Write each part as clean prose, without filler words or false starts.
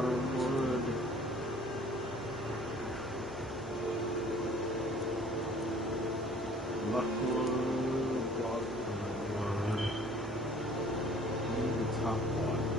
lot of wood. Buckwood, wood. Need the top one.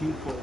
Default.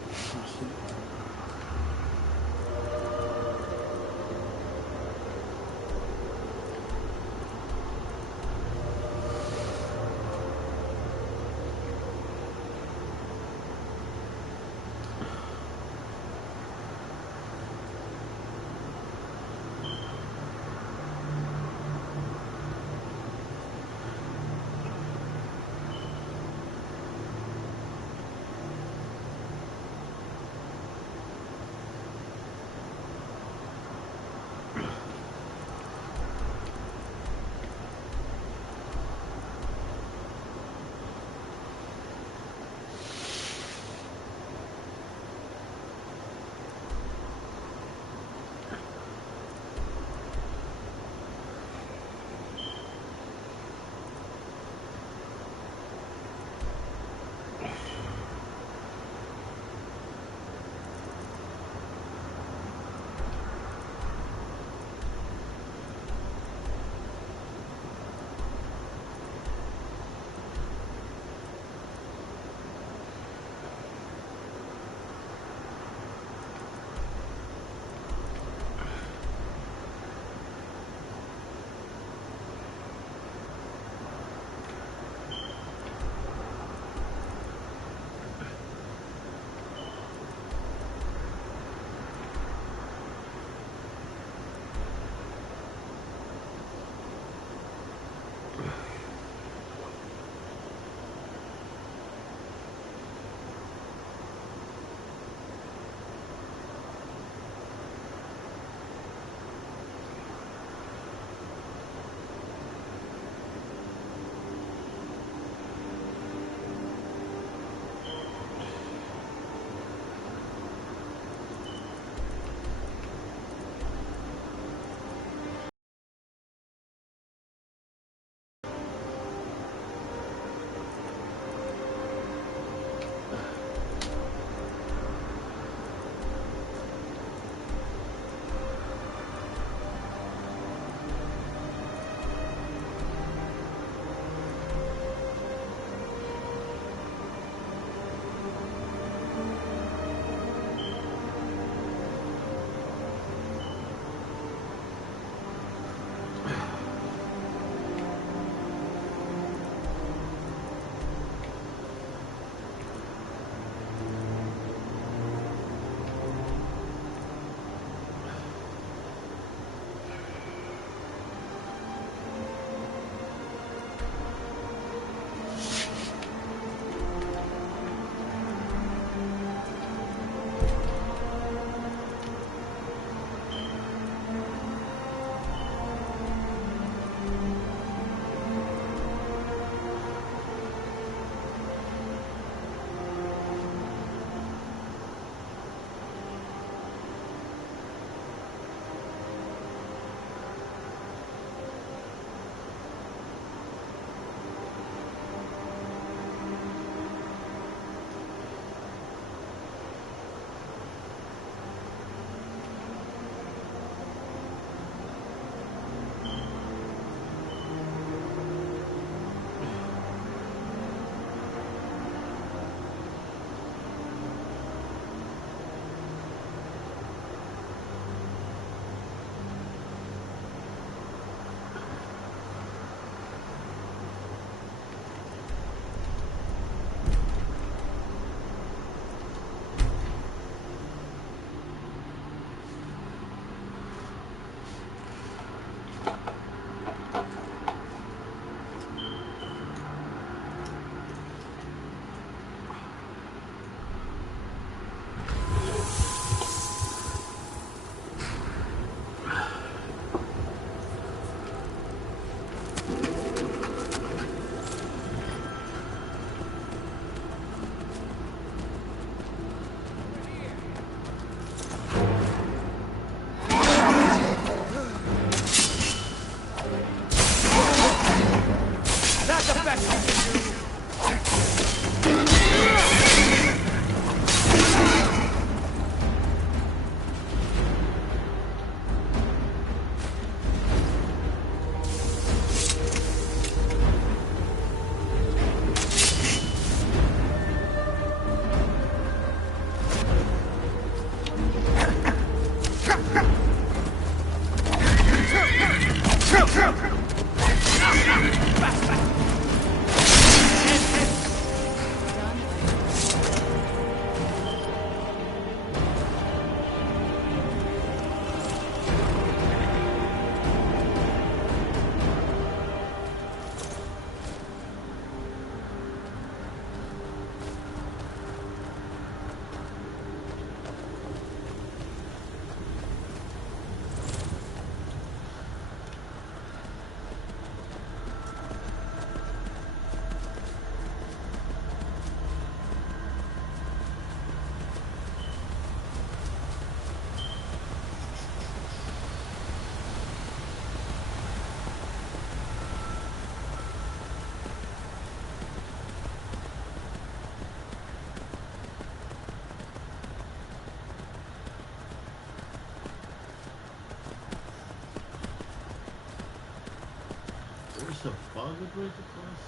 other bridge across?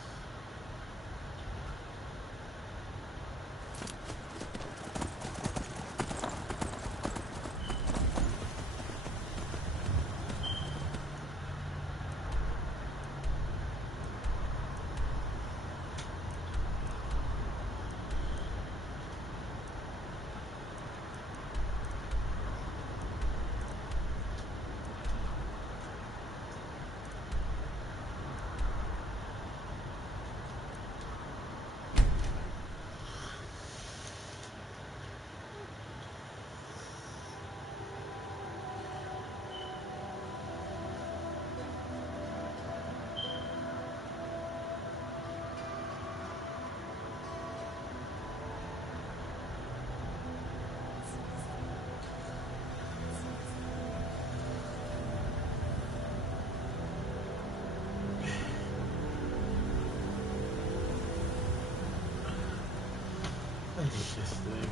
I hate this thing.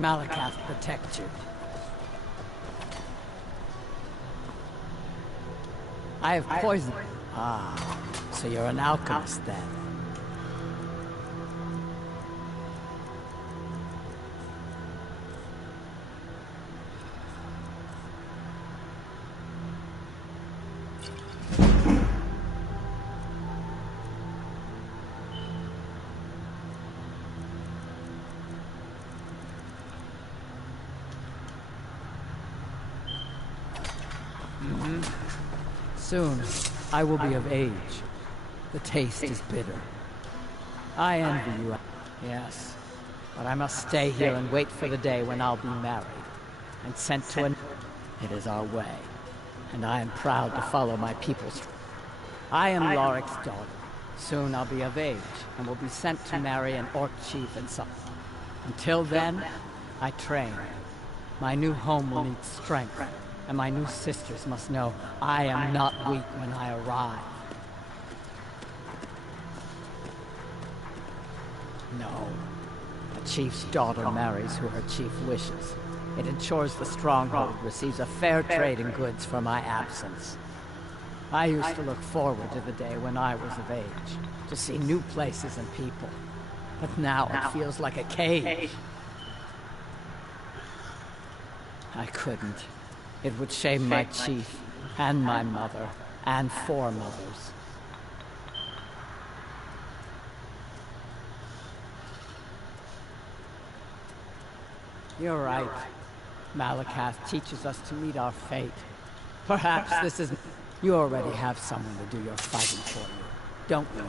Malakath protect you. I have poisoned. Ah, so you're an alchemist then. Soon, I will be of age. The taste is bitter. I envy you, yes. But I must stay here and wait for the day when I'll be married and sent to an... It is our way, and I am proud to follow my people's... I am Lorik's daughter. Soon I'll be of age and will be sent to marry an orc chief and son. Until then, I train. My new home will need strength. And my new sisters must know I am not weak when I arrive. No. A chief's daughter marries who her chief wishes. It ensures the stronghold receives a fair trade in goods for my absence. I used to look forward to the day when I was of age, to see new places and people. But now it feels like a cage. I couldn't. It would shame my chief, and my mother, and foremothers. You're right. Malakath teaches us to meet our fate. Perhaps this is... You already have someone to do your fighting for you, don't you?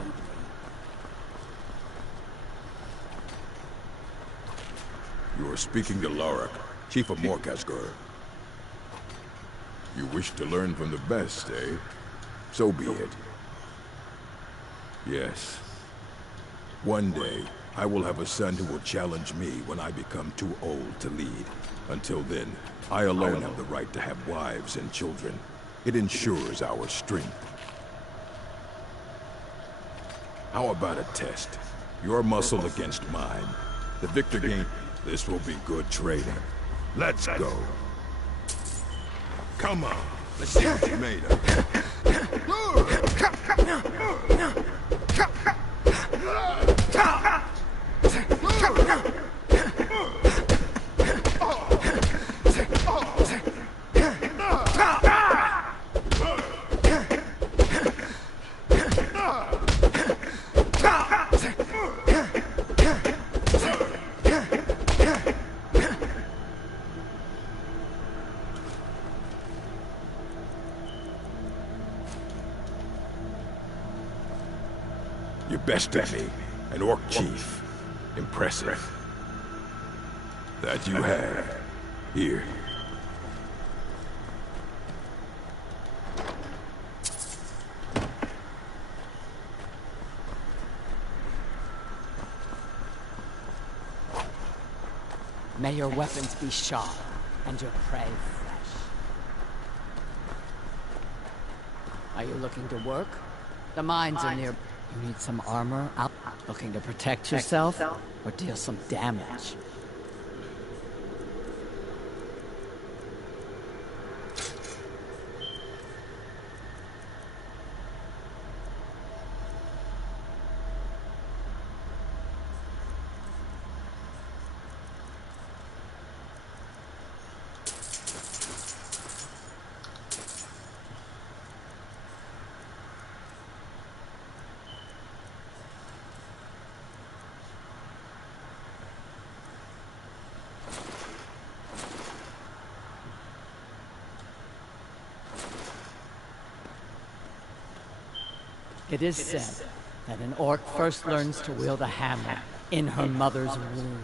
You are speaking to Lorik, Chief of Morkasgur. You wish to learn from the best, eh? So be it. Yes. One day, I will have a son who will challenge me when I become too old to lead. Until then, I alone have the right to have wives and children. It ensures our strength. How about a test? Your muscle against mine. The victor gain. This will be good training. Let's go. Come on. Let's see what you made of. You bested me, an orc chief. Impressive. That you have. Here. May your weapons be sharp, and your prey fresh. Are you looking to work? The mines are near. You need some armor? Out looking to protect yourself? Or deal some damage? It is said that an orc first learns to wield a hammer in her mother's womb.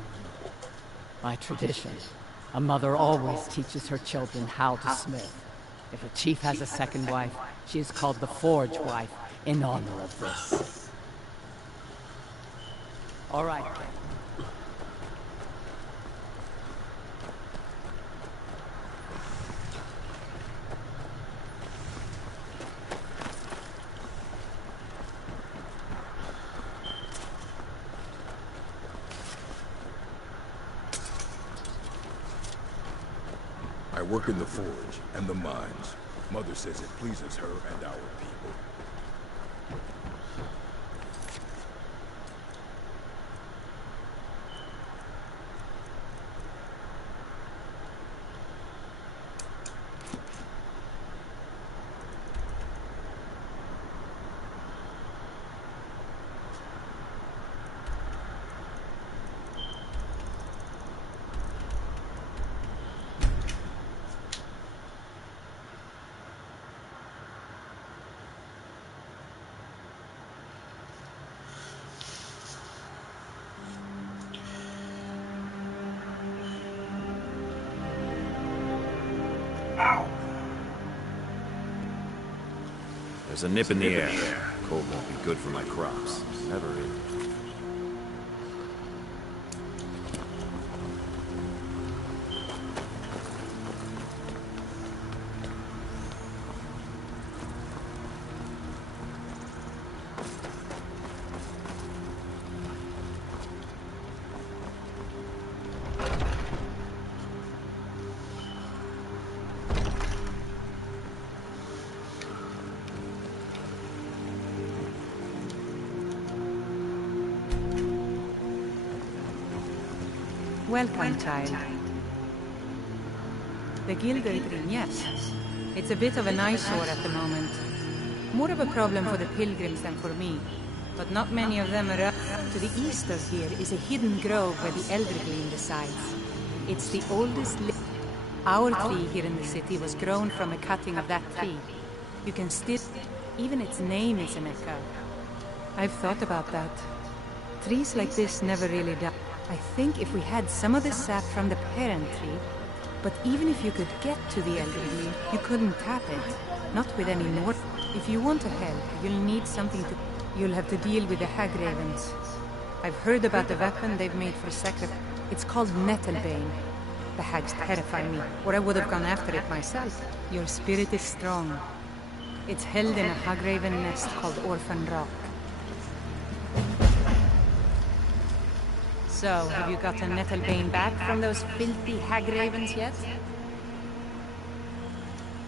By tradition, a mother always teaches her children how to smith. If a chief has a second wife, she is called the Forge Wife in honor of this. All right, then. I work in the forge and the mines. Mother says it pleases her and our people. There's a nip in the air. Cold won't be good for my crops. Never is. Welcome, child. The Gildergreen, yes. It's a bit of an eyesore at the moment. More of a problem for the pilgrims than for me. But not many of them are up. To the east of here is a hidden grove where the Eldergreen resides. It's the oldest Our tree here in the city was grown from a cutting of that tree. You can still... Even its name is an echo. I've thought about that. Trees like this never really die. I think if we had some of the sap from the parent tree, But even if you could get to the Elderly, you couldn't tap it. Not with any more. If you want to help, you'll need something to... You'll have to deal with the Hag Ravens. I've heard about the weapon they've made for sacrifice. It's called Nettlebane. The hags terrify me, or I would have gone after it myself. Your spirit is strong. It's held in a Hagraven nest called Orphan Rock. So, have you gotten Nettlebane back from those filthy Hagravens yet?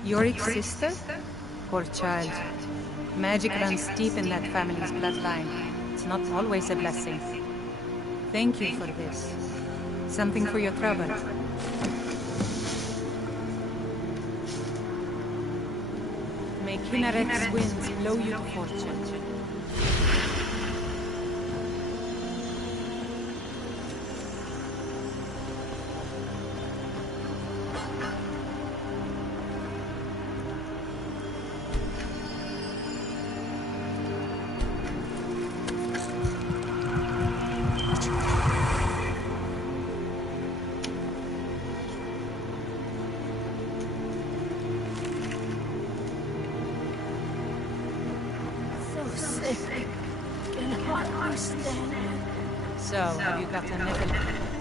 Yorick's sister? Poor child. Magic runs deep in that family's bloodline. It's not always a blessing. Thank you for this. Something for your trouble. May Kinnarek's winds blow you to fortune. So, have you got a Nettlebane?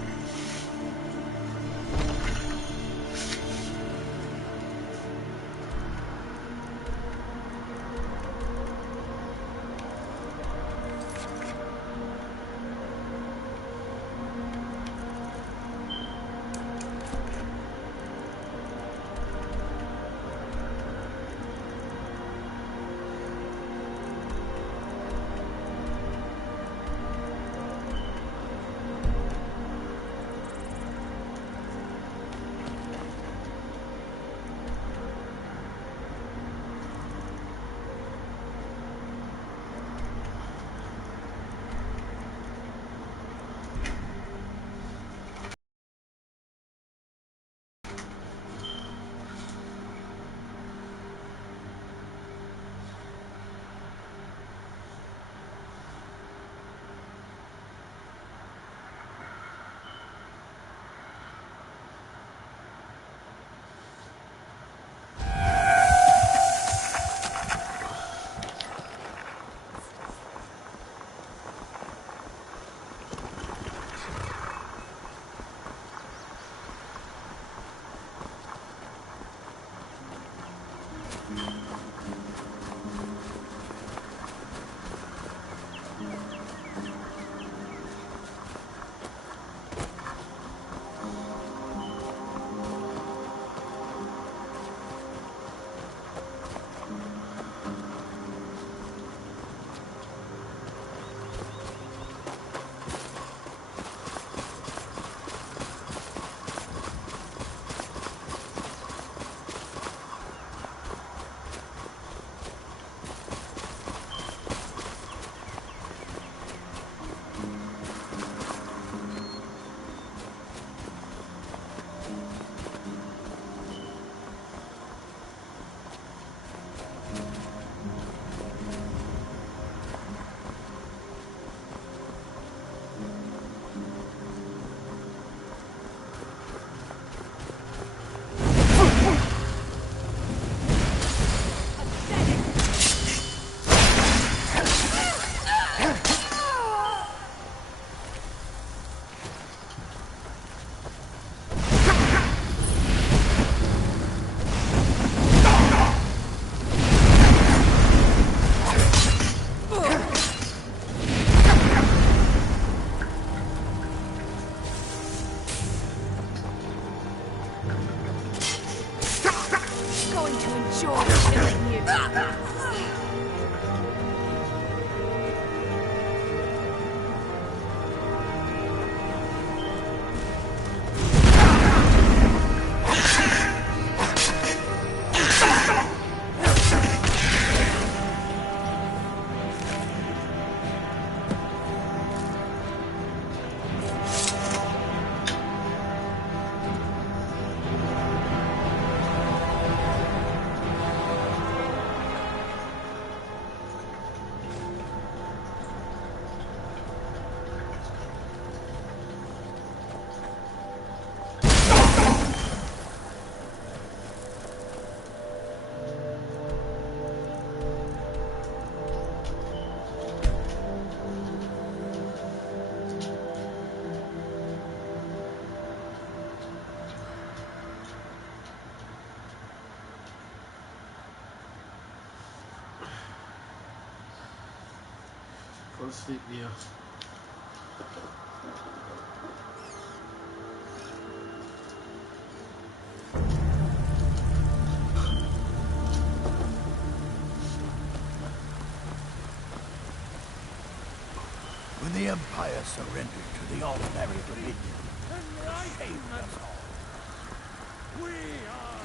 Fall asleep, Neo. When the Empire surrendered to the Ordinary Dominion, they saved us all. We are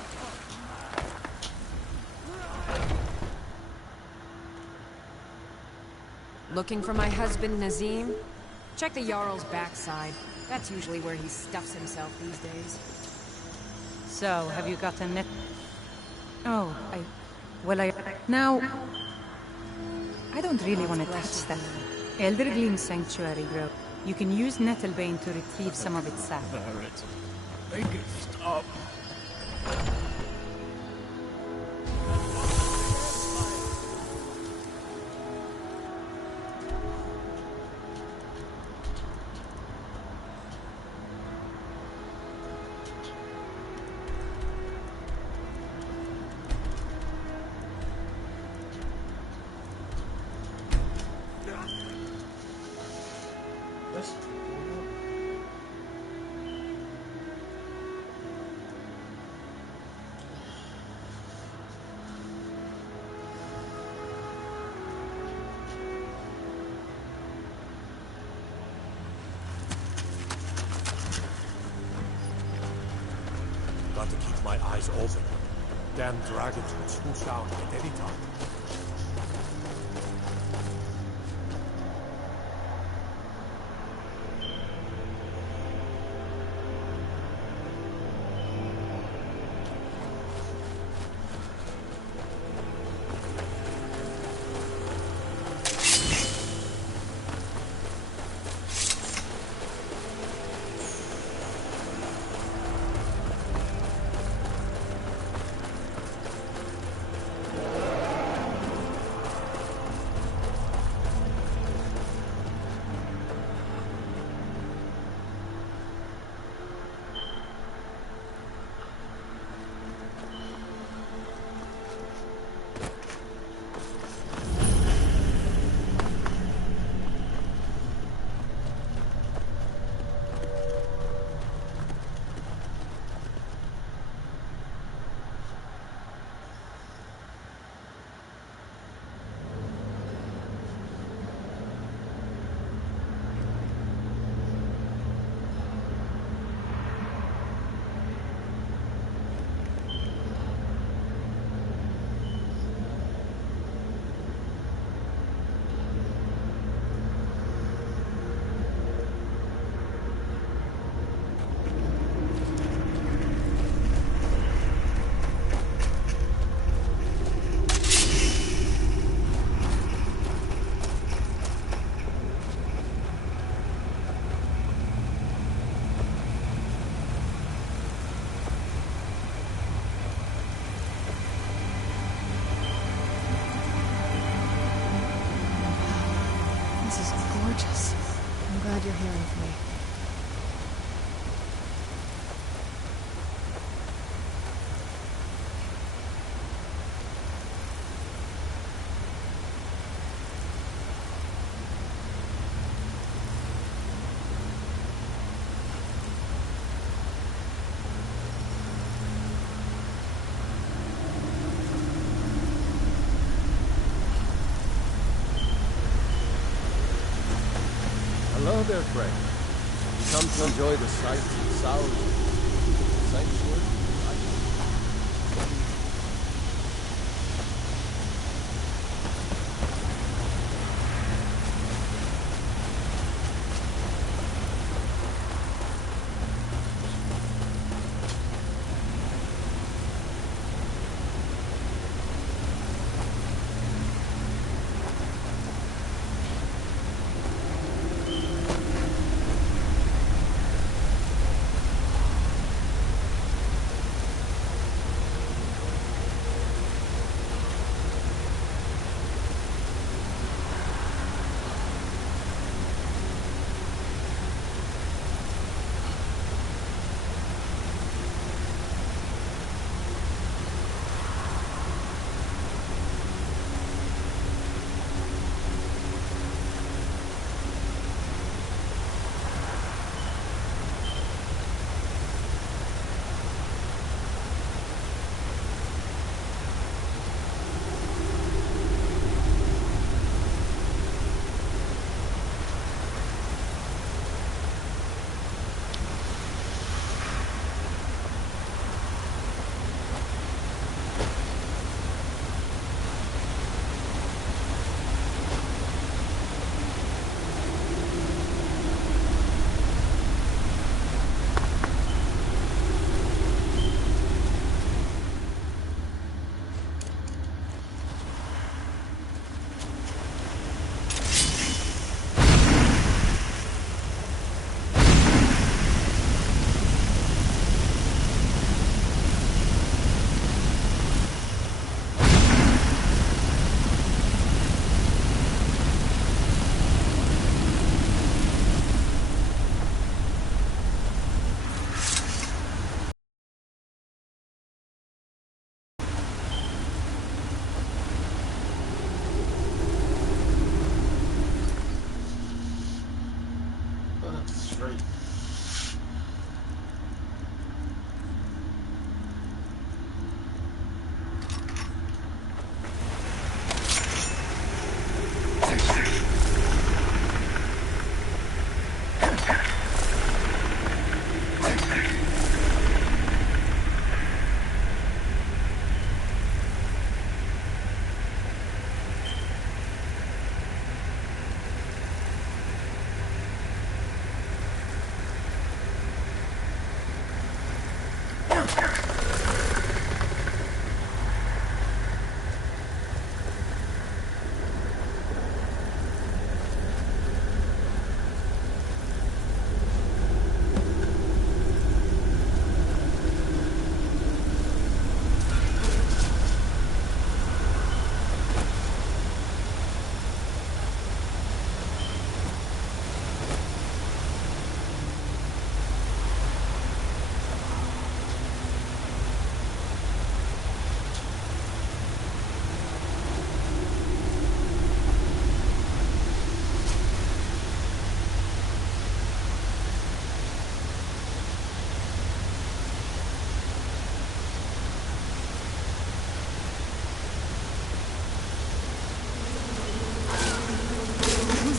Looking for my husband, Nazim? Check the Jarl's backside. That's usually where he stuffs himself these days. So, have you got a net? Oh, Now... I don't really want to touch that. Elderglin Sanctuary Grove. You can use Nettlebane to retrieve some of its sap. Make it stop. Yes. Got to keep my eyes open. Damn dragons could swoosh down at any time. This is gorgeous. I'm glad you're here with me. Hello there, friend. You come to enjoy the sights and sounds of the sanctuary?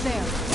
there.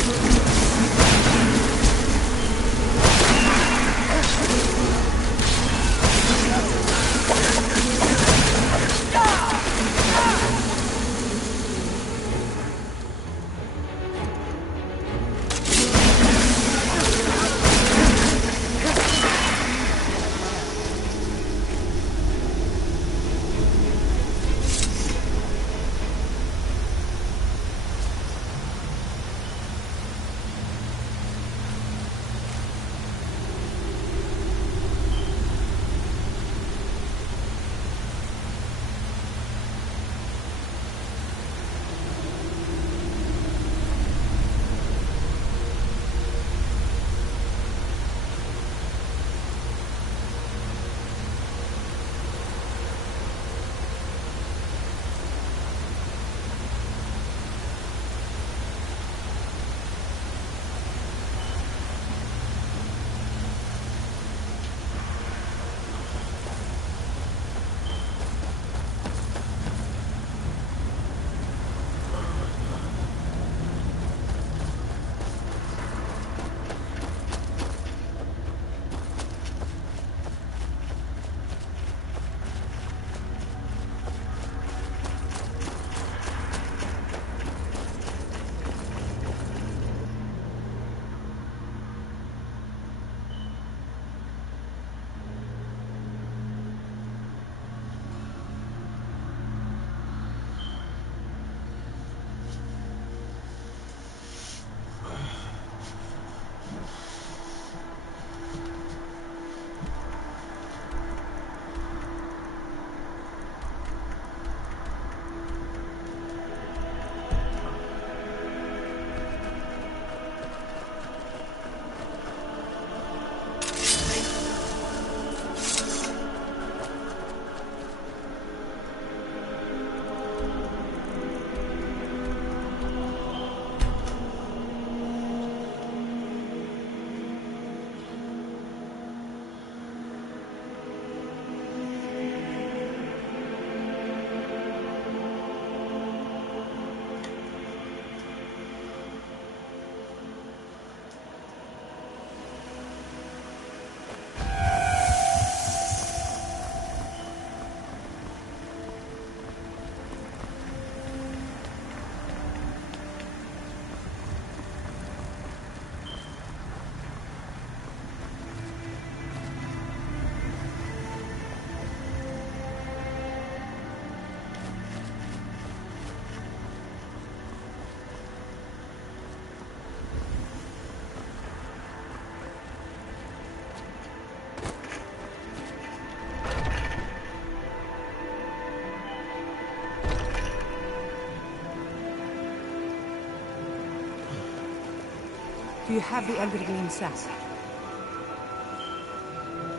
Do you have the Eldergleam sack?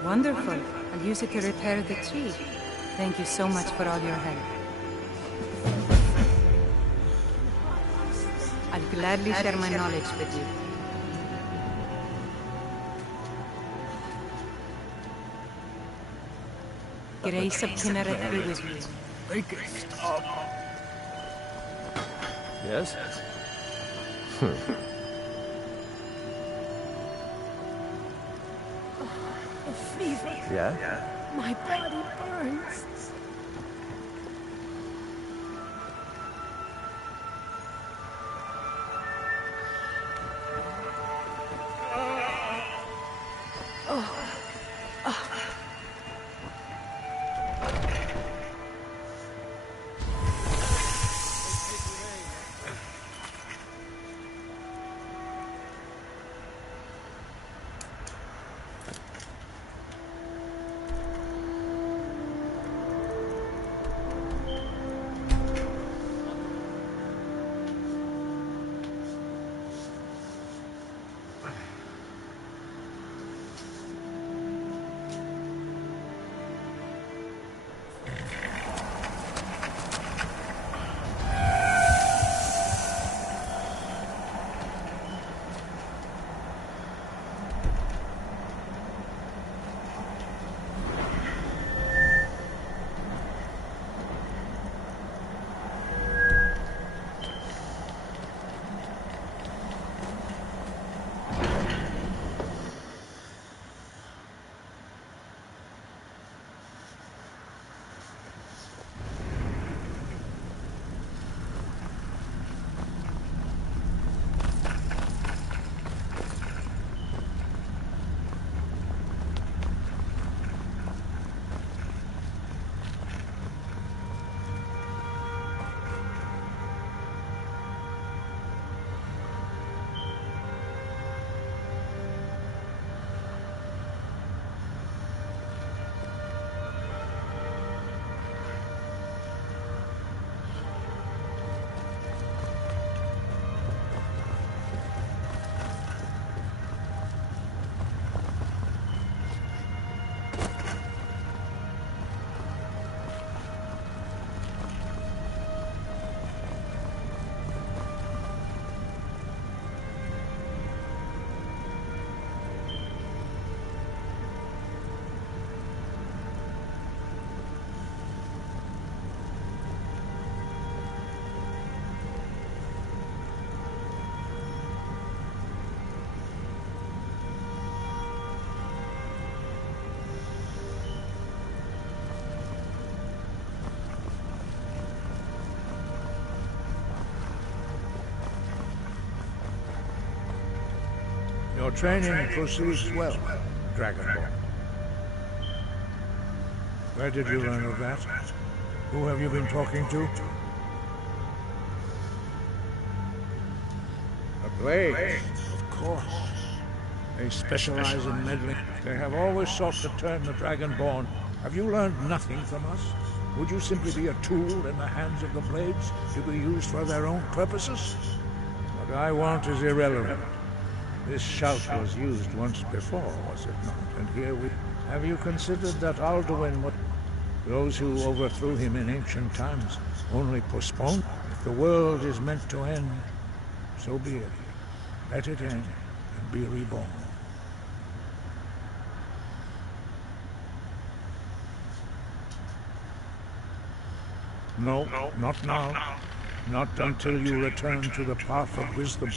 Wonderful. I'll use it to repair the tree. Thank you so much for all your help. I'll gladly share my knowledge with you. Grace of Kinneret be with you. Make it stop. Yes? The fever. Yeah? My body burns. Your training proceeds well, Dragonborn. Where did you learn of that? Who have you been talking to? The Blades, of course. They specialize in meddling. They have always sought to turn the Dragonborn. Have you learned nothing from us? Would you simply be a tool in the hands of the Blades to be used for their own purposes? What I want is irrelevant. This shout was used once before, was it not? And here we... Have you considered that Alduin would... Those who overthrew him in ancient times only postponed? If the world is meant to end, so be it. Let it end and be reborn. No, not now. Not until you return to the path of wisdom.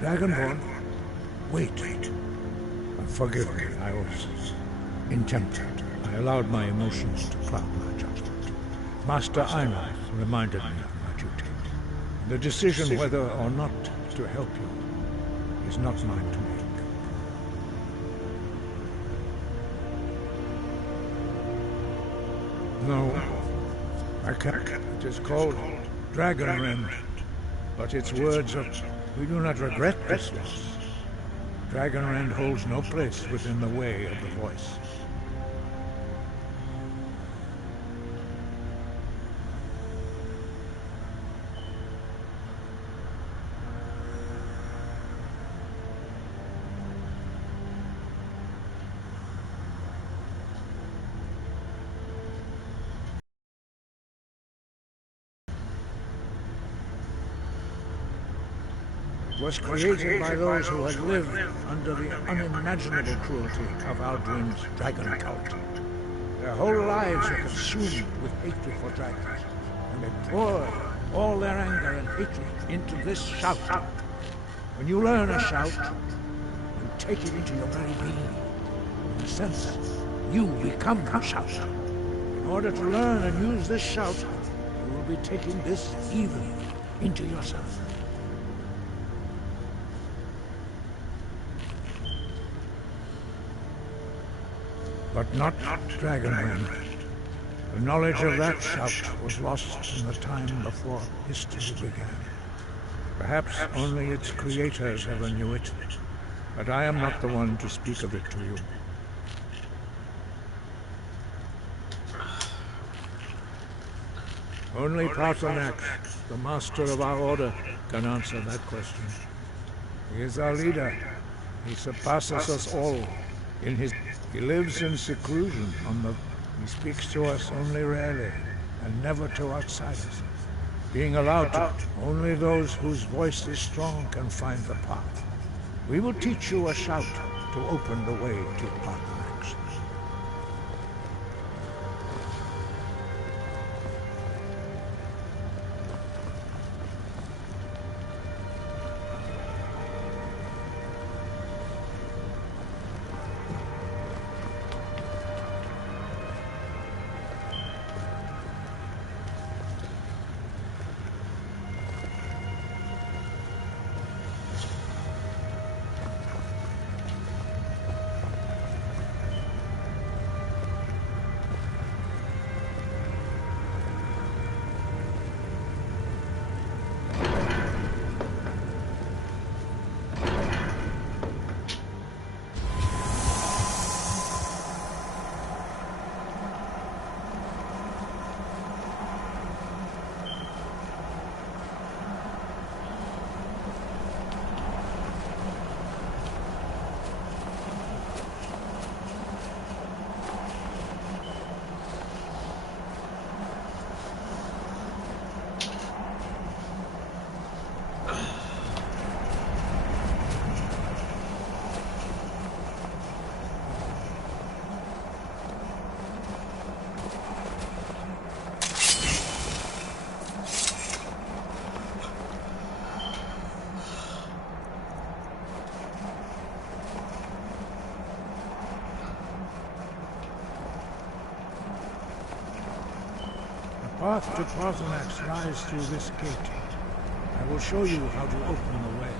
Dragonborn, wait. Forgive me, I was intemperate. I allowed my emotions to cloud my judgment. Master Einar reminded me of my duty. The decision whether or not to help you is not mine to make. No, I can't. It is called Dragonrend, but its words of... We do not regret this loss. Dragonrend holds no place within the way of the voice. Was created by those who had lived under the unimaginable cruelty of Alduin's dragon cult. Their whole lives were consumed with hatred for dragons, and they poured all their anger and hatred into this shout. When you learn a shout, you take it into your very being. In a sense, you become a shout. In order to learn and use this shout, you will be taking this evil into yourself. But not Dragonrend. The knowledge of that shout was lost in the time before history began. Perhaps only its creators ever knew it, but I am not the one to speak of it to you. Only Paarthurnax, the master of our order, can answer that question. He is our leader. He surpasses us all in his... He lives in seclusion on the... He speaks to us only rarely, and never to outsiders. Being allowed to, only those whose voice is strong can find the path. We will teach you a shout to open the way to Paarthurnax. path to Paarthurnax lies through this gate. I will show you how to open the way.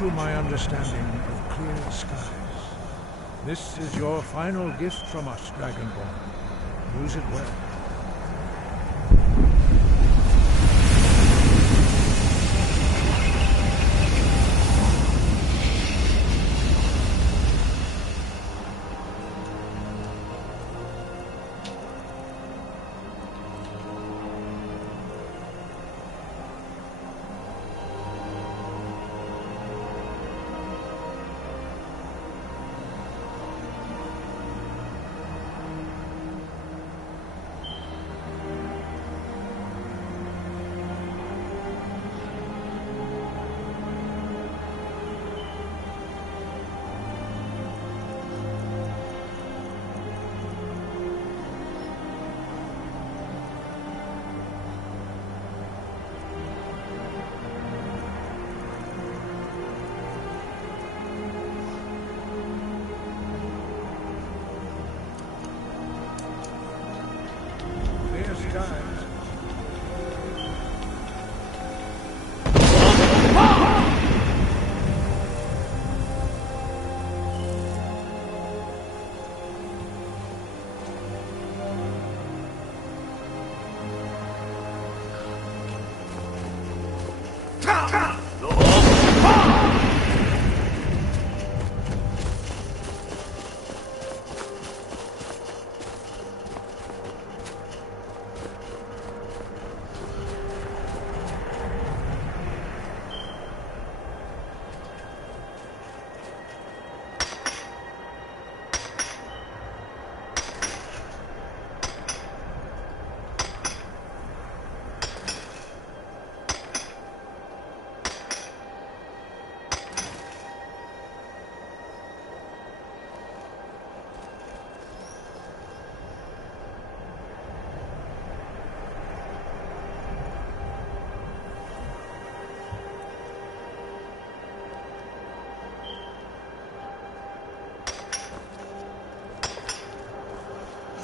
You my understanding of clear skies. This is your final gift from us, Dragonborn. Use it well.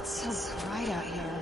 So bright out here.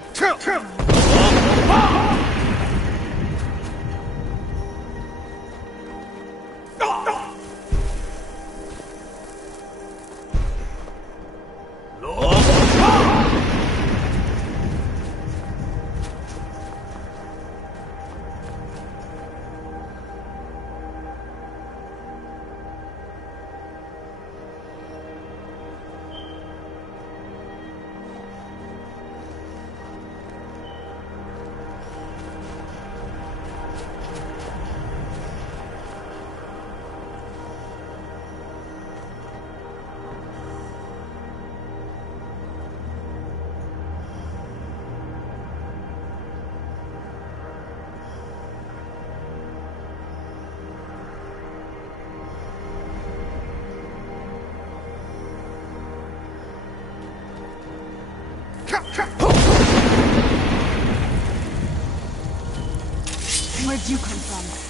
Where'd you come from?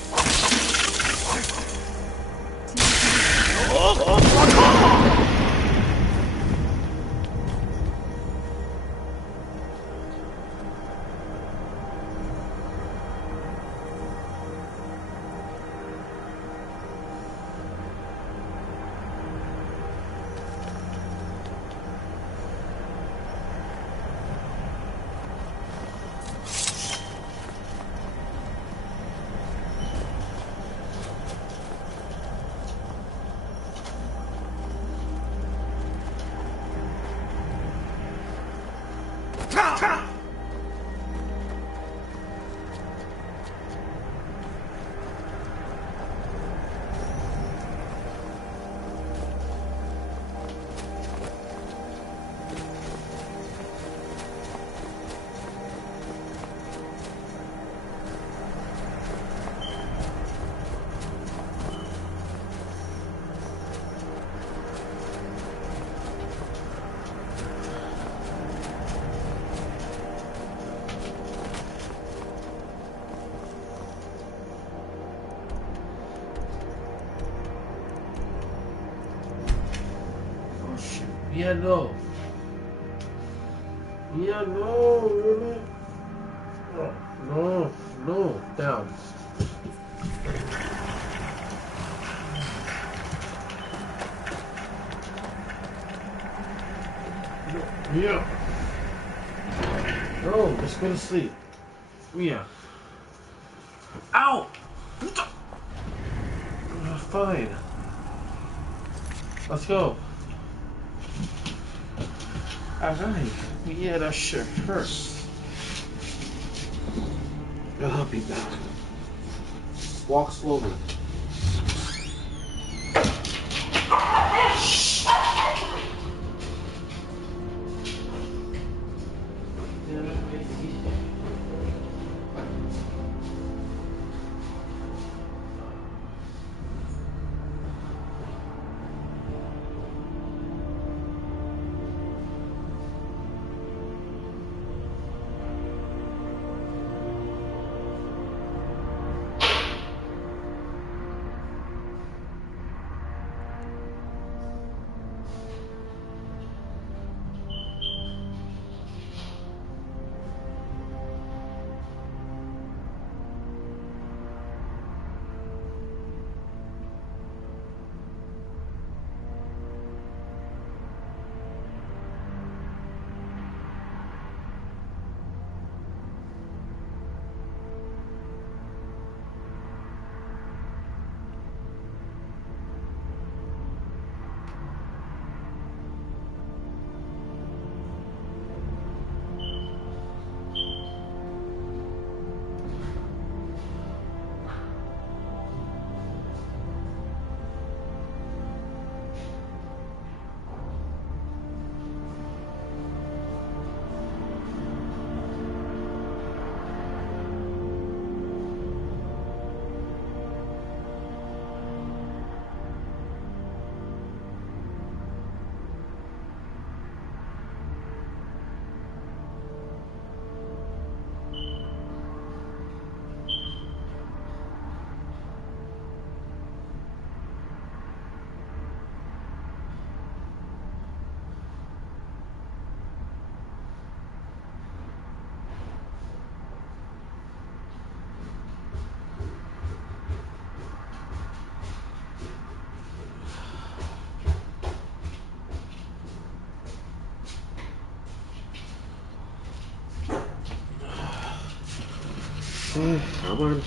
Yeah, no. Yeah, no, really? Oh, no, no, down. Yeah. No, just go to sleep. Yeah. Ow! Fine. Let's go. Alright. Yeah, that shit hurts. I'll be back. Walk slowly. Come on.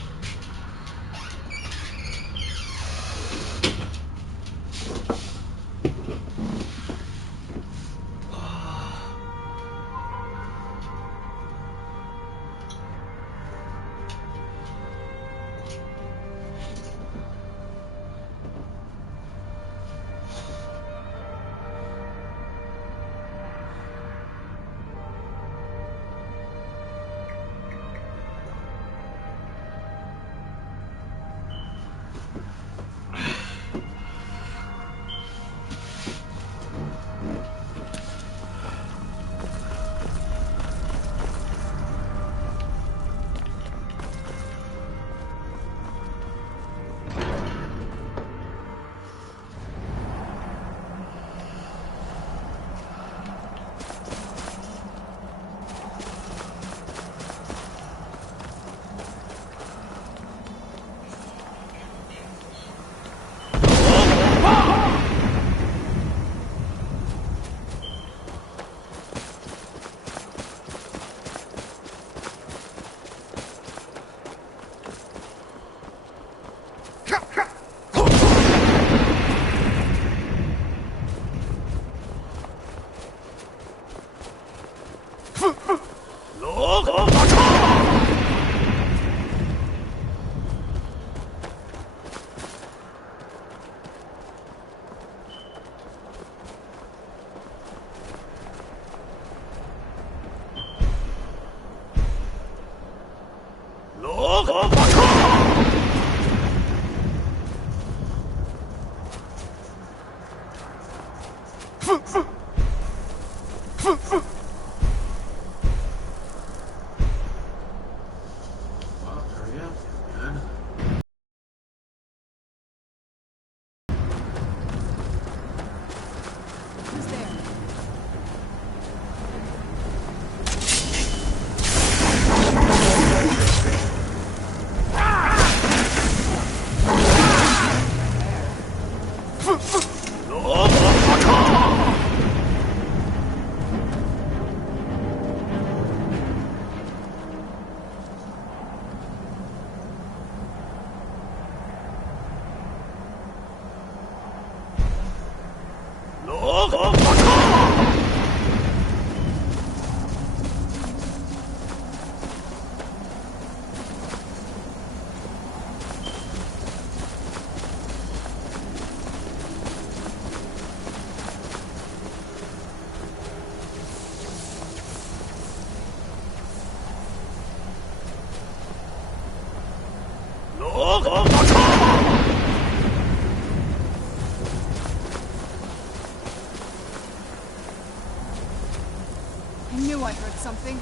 something?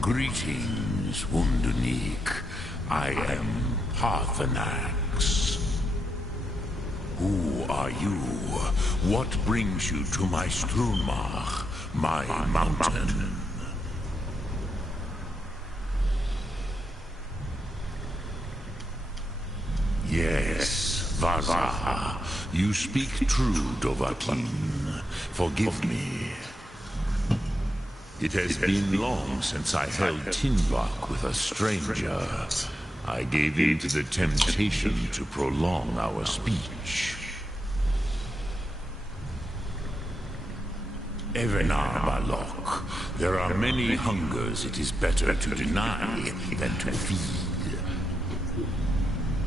Greetings, Wunderneek. I am Parthenax. Who are you? What brings you to my Strunmach, my mountain? Yes, Vazaha. You speak true, Dovahkiin. Forgive me. It has been long since I held Tinvak with a stranger. I gave in to the temptation to prolong our speech. Evenar Balok, there are many hungers it is better to deny than to feed.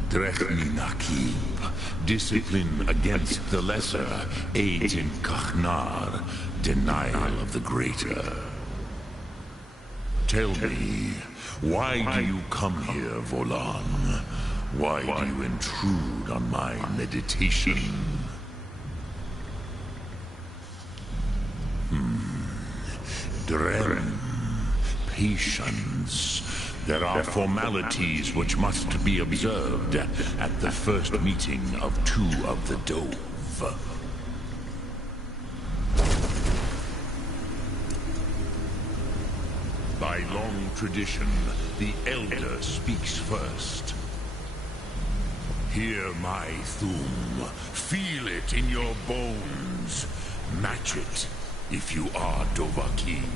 Drechni Nakib, discipline against the lesser, aids in Kachnar, denial of the greater. Tell me, why do you come here, Volan? Why do you intrude on my meditation? Drem, patience. There are formalities which must be observed at the first meeting of two of the Dove. By long tradition, the Elder speaks first. Hear my Thum. Feel it in your bones. Match it if you are Dovahkiin.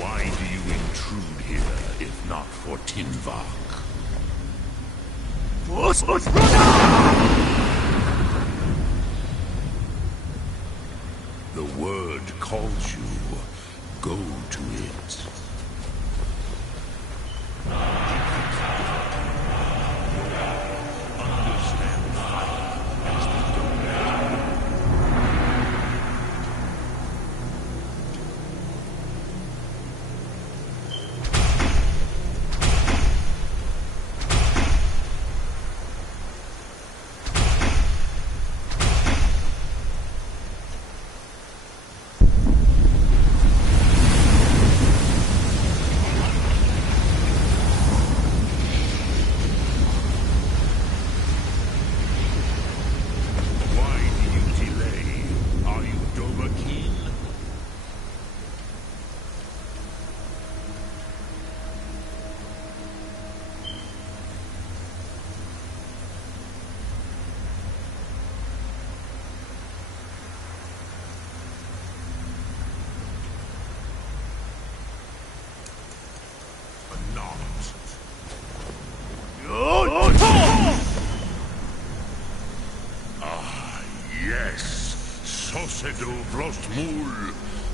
Why do you intrude here if not for Tinvak? The word calls you. Go to it. Understand fire as the domain.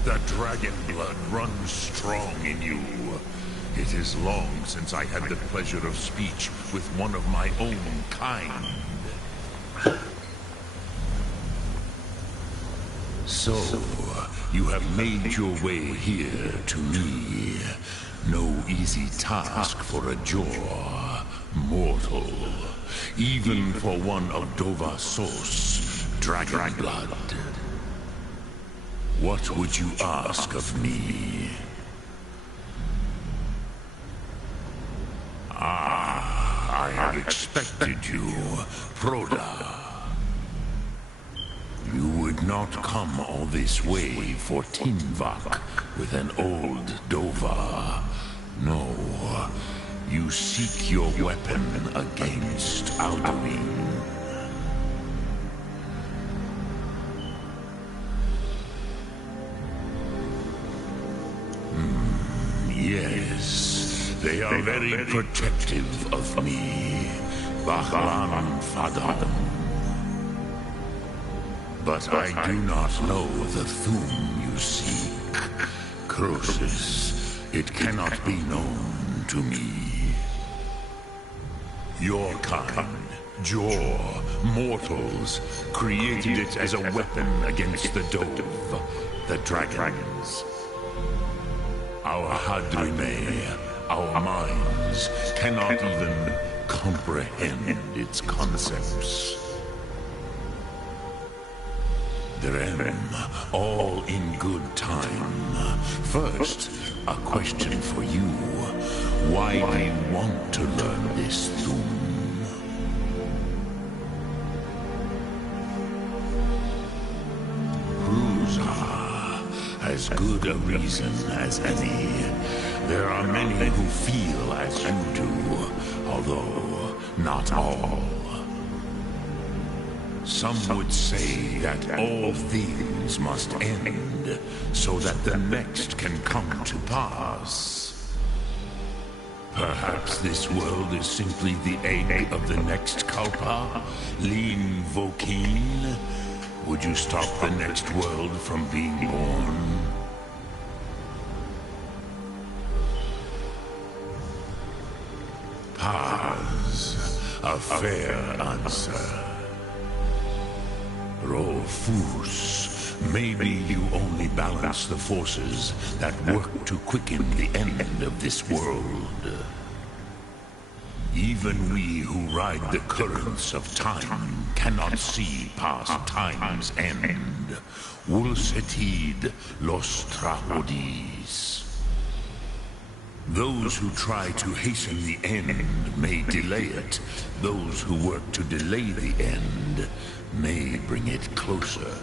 The dragon blood runs strong in you. It is long since I had the pleasure of speech with one of my own kind. So, you have made your way here to me. No easy task for a jaw, mortal. Even for one of Dovassos, dragon blood. What would you ask of me? I had expected you, Proda. You would not come all this way for Tinvak with an old Dova. No, you seek your weapon against Alduin. Yes, they are very protective of me, Bahlan Fadam. But I do not know the Thum you seek. Croesus, it cannot be known to me. Your kind, Jaw, mortals, created it as a weapon against the Dove, the dragons. Our Hadrime, our minds, cannot even comprehend its concepts. Drem, all in good time. First, a question for you. Why do you want to learn this Thum? As good a reason as any. There are many who feel as you do, although not all. Some would say that all things must end, so that the next can come to pass. Perhaps this world is simply the egg of the next Kalpa, Lean Vokeen. Would you stop the next world from being born? Paz, a fair answer. Rofus, maybe you only balance the forces that work to quicken the end of this world. Even we who ride the currents of time cannot see past time's end. Wulsetid los trahodis. Those who try to hasten the end may delay it. Those who work to delay the end may bring it closer.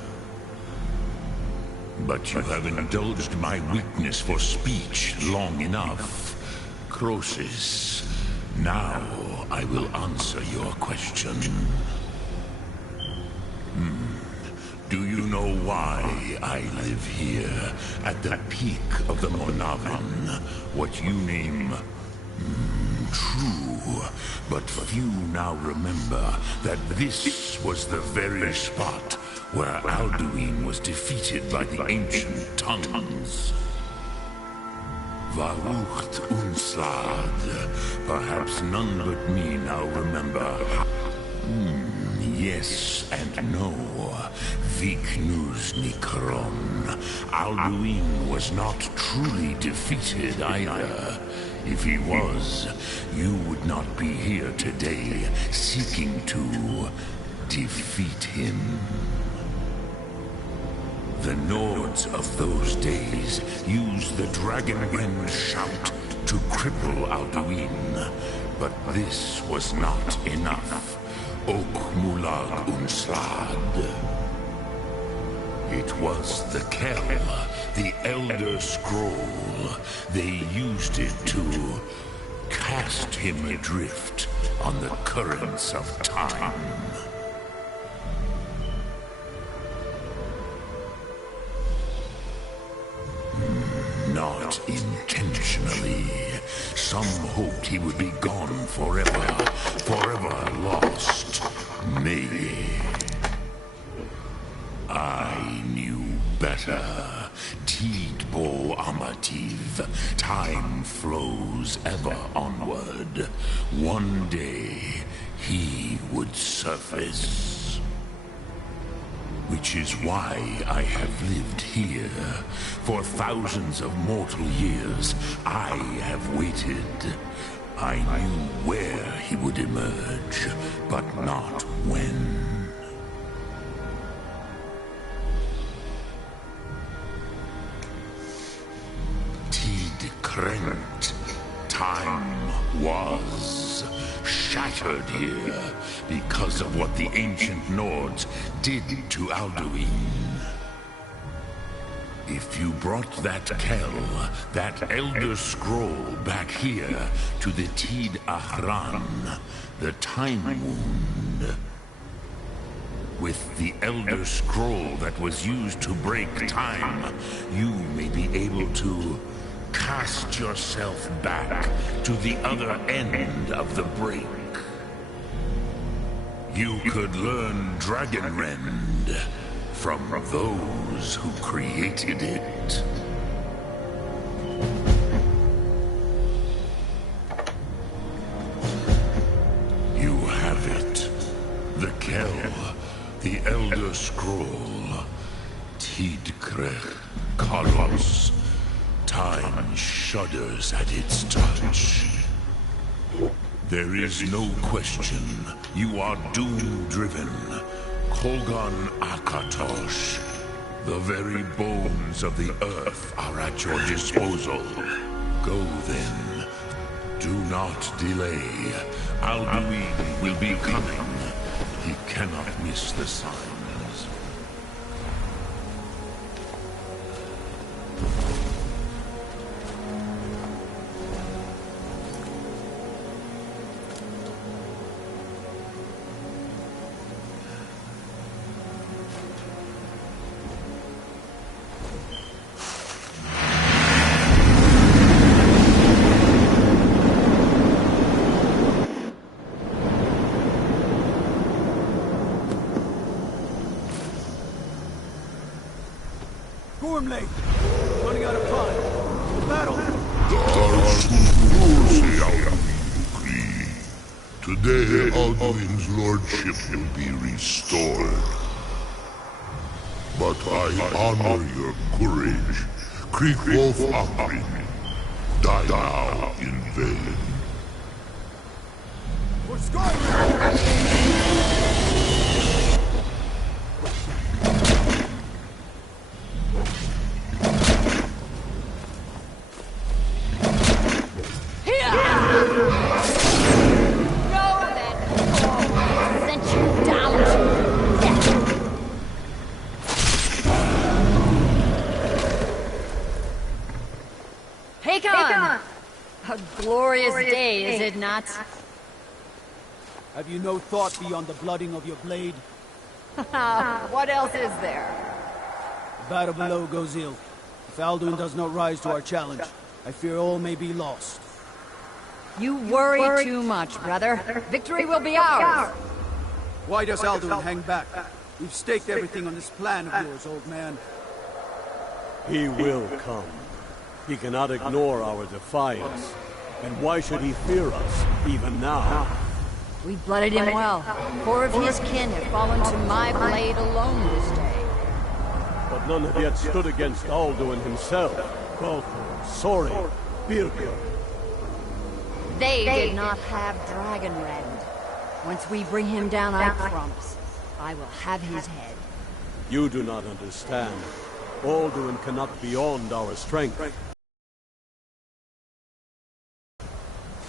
But you have indulged my weakness for speech long enough. Croesus, now I will answer your question. Do you know why I live here, at the peak of the Monavin, what you name true, but few now remember that this was the very spot where Alduin was defeated by the ancient tongues. Varucht Unslad. Perhaps none but me now remember. Yes and no. Viknus Nikron. Alduin was not truly defeated either. If he was, you would not be here today seeking to defeat him. The Nords of those days used the Dragonwind shout to cripple Alduin, but this was not enough. Ok Mulag Unslad. It was the Kel, the Elder Scroll. They used it to cast him adrift on the currents of time. Not intentionally. Some hoped he would be gone forever, forever lost. Maybe. I knew better. Tidbo Amativ. Time flows ever onward. One day, he would surface. Which is why I have lived here. For thousands of mortal years, I have waited. I knew where he would emerge, but not when. Tidkrent. Time was shattered here because of what the ancient Nords did to Alduin. If you brought that Kell, that Elder Scroll back here to the Tid Ahran, the Time Wound, with the Elder Scroll that was used to break time, you may be able to cast yourself back to the other end of the break. You could learn Dragonrend from those who created it. You have it. The Kell, the Elder Scroll, Tidkrech Kalos. Time shudders at its touch. There is no question. You are doom-driven. Kogan Akatosh. The very bones of the earth are at your disposal. Go then. Do not delay. Alduin will be coming. He cannot miss the signs. Gormley! Running out of time! Battle! Today, Alduin's lordship will be restored. But I honor your courage. Creekwolf Akrin. Die now in vain. For Skyrim! A glorious day, is it not? Have you no thought beyond the blooding of your blade? What else is there? The battle below goes ill. If Alduin does not rise to our challenge, I fear all may be lost. You worry too much, brother. Victory will be ours. Why does Alduin hang back? We've staked everything on this plan of yours, old man. He will come. He cannot ignore our defiance. And why should he fear us, even now? We blooded him well. 4 of his kin have fallen to my blade alone this day. But none have yet stood against Alduin himself. Balthor, Sori, Birgir. They did not have Dragonrend. Once we bring him down, I promise, I will have his head. You do not understand. Alduin cannot be beyond our strength.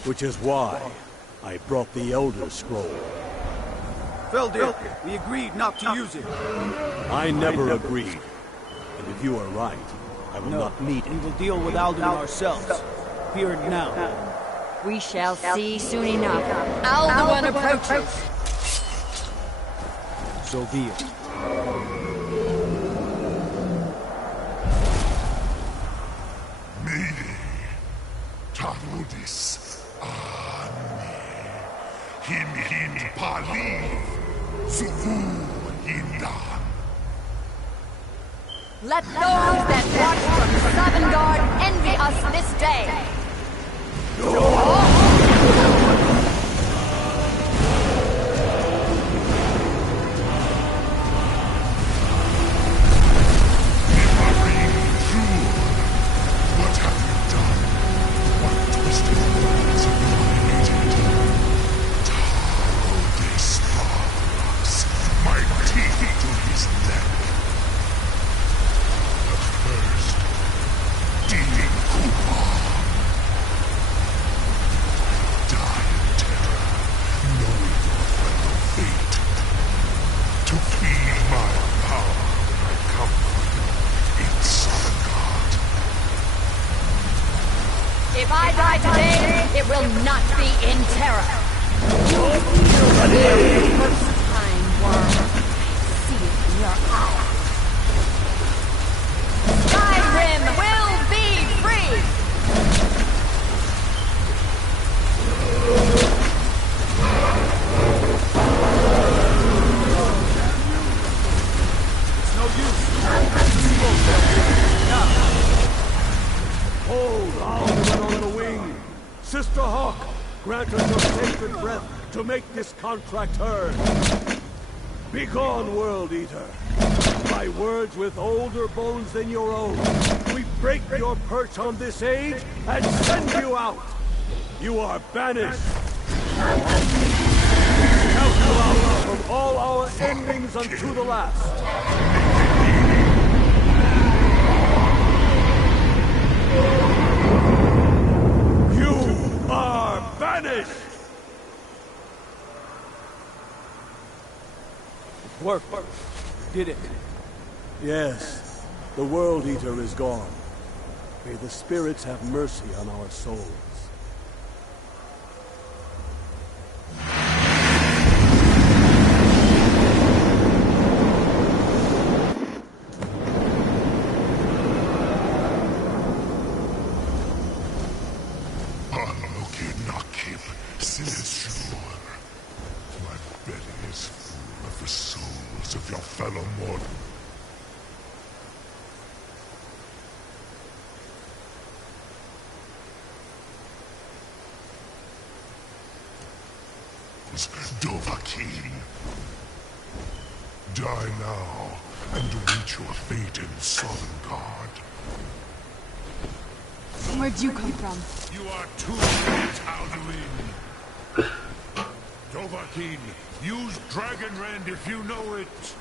Which is why I brought the Elder Scroll. Feldir, we agreed not to use it. I never agreed. And if you are right, I will not need it. We will deal with Alduin ourselves. Here and now. We shall see soon enough. Alduin approaches. So be it. Me, Tarudis. Him Paliv, Suvu Inda. Let those that watch from Sovngarde envy us this day! What have you done? What twisted words have you created? Taro de sparks, my teeth to his neck. But first, Dean Cooper. Die in terror, knowing your final fate. To feel my power when I come for you in Sovngarde. If I die today, it will not be in terror. You'll feel the very first time, worm. See it in your eyes. Skyrim will be free! It's no use. Hold on the wing. Sister Hawk, grant us your sacred breath to make this contract heard. Begone, World Eater. By words with older bones than your own, we break your perch on this age and send you out. You are banished. Count you out from all our endings unto the last. You are banished! Work. Did it. Yes, the World Eater is gone. May the spirits have mercy on our souls. My belly is full of the souls of your fellow mortals. Dovahkiin. Die now and await your fate in Sovngarde. Where'd you come from? You are too late, Alduin. Dovahkiin, use Dragon Rend if you know it.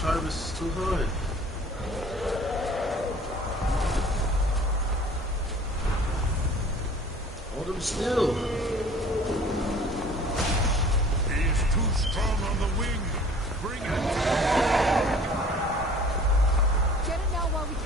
Time is too high. Hold him still. He is too strong on the wing. Bring it. Get it now while we can.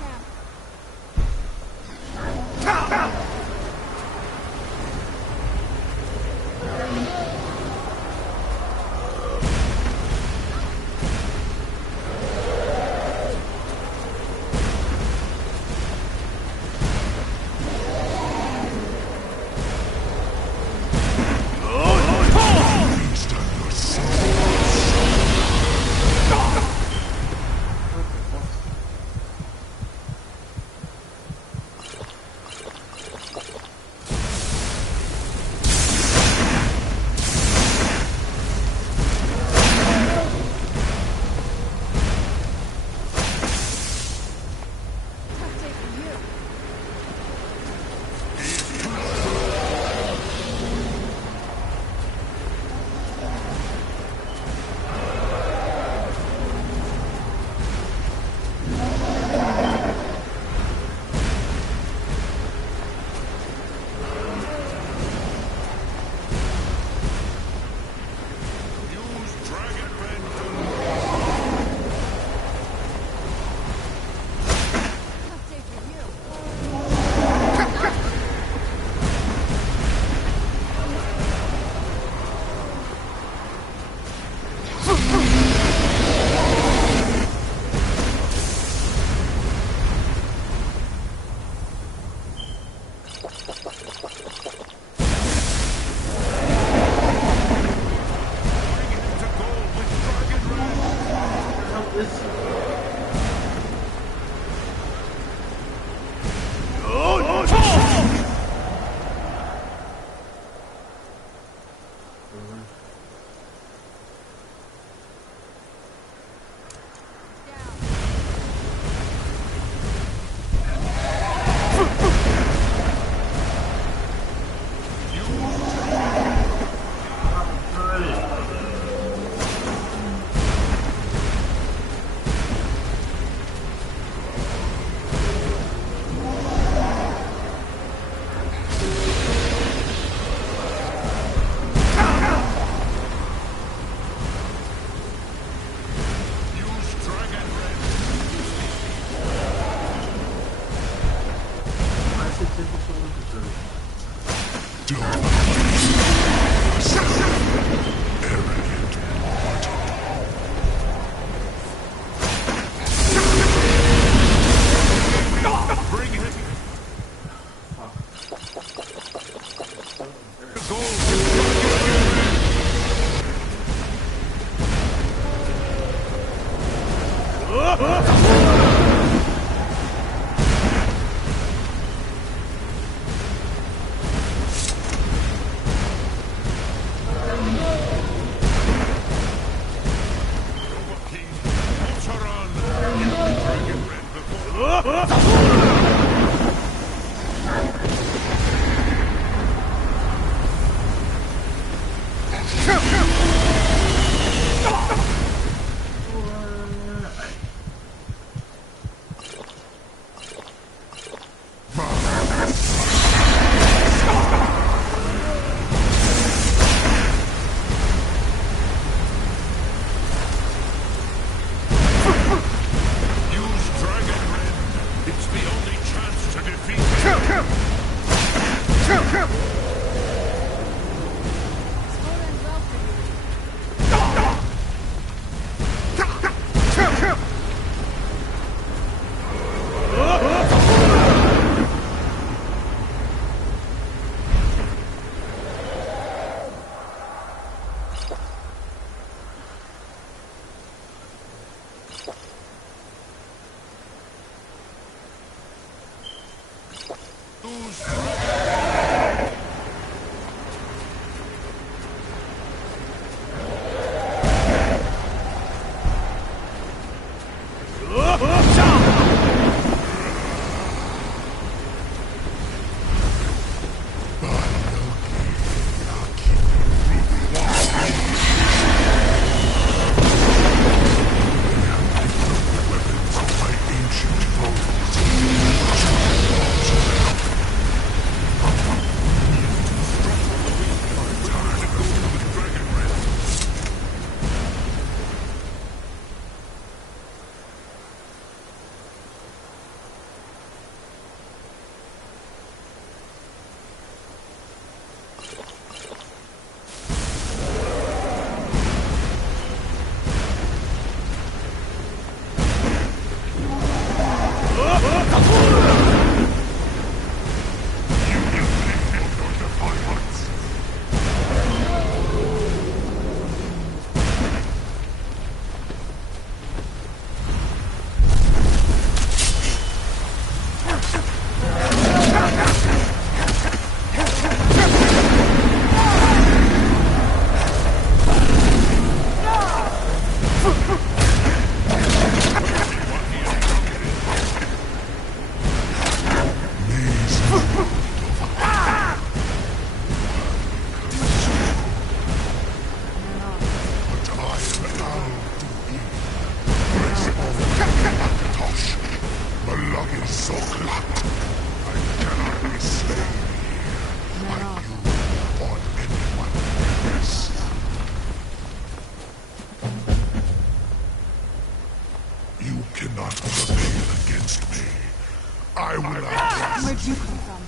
Where'd you come from?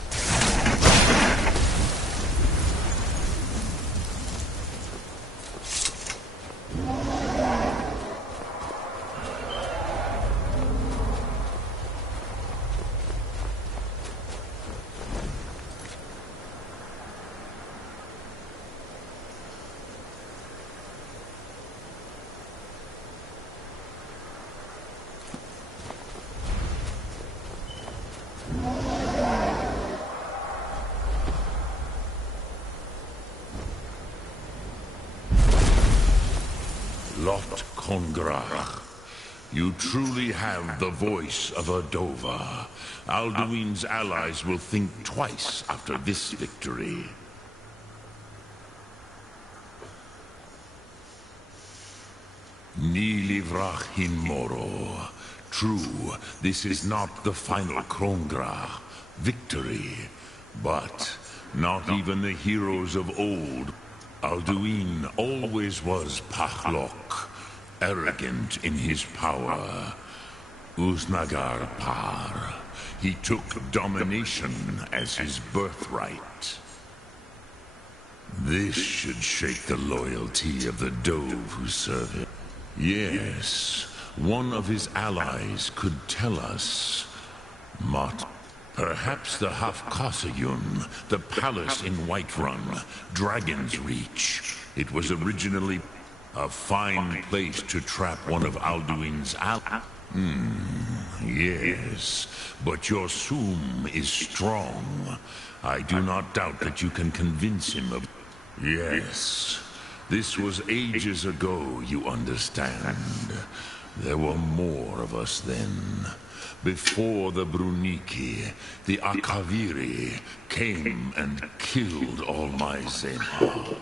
Lot Kongrach. You truly have the voice of a Dova. Alduin's allies will think twice after this victory. Ni livrach hin moro. True, this is not the final Kongrach victory, but not even the heroes of old. Alduin always was Pachlok, arrogant in his power. Uznagar Par. He took domination as his birthright. This should shake the loyalty of the Dove who serve him. Yes, one of his allies could tell us. Mott. Perhaps the Hafkosayun, the palace in Whiterun, Dragon's Reach. It was originally a fine place to trap one of Alduin's allies. Yes, but your Soom is strong. I do not doubt that you can convince him of... Yes, this was ages ago, you understand. There were more of us then. Before the Bruniki, the Akaviri came and killed all my Zema.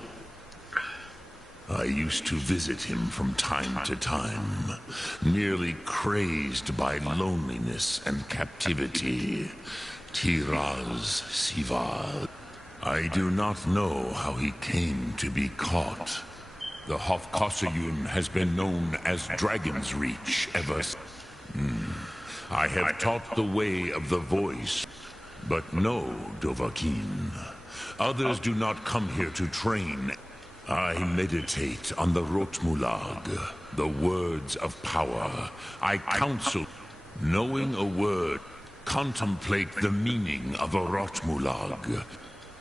I used to visit him from time to time, nearly crazed by loneliness and captivity. Tiraz Siva. I do not know how he came to be caught. The Hofkosayun has been known as Dragon's Reach ever since. I have taught the way of the voice, but no, Dovahkiin. Others do not come here to train. I meditate on the Rotmulag, the words of power. I counsel, knowing a word, contemplate the meaning of a Rotmulag.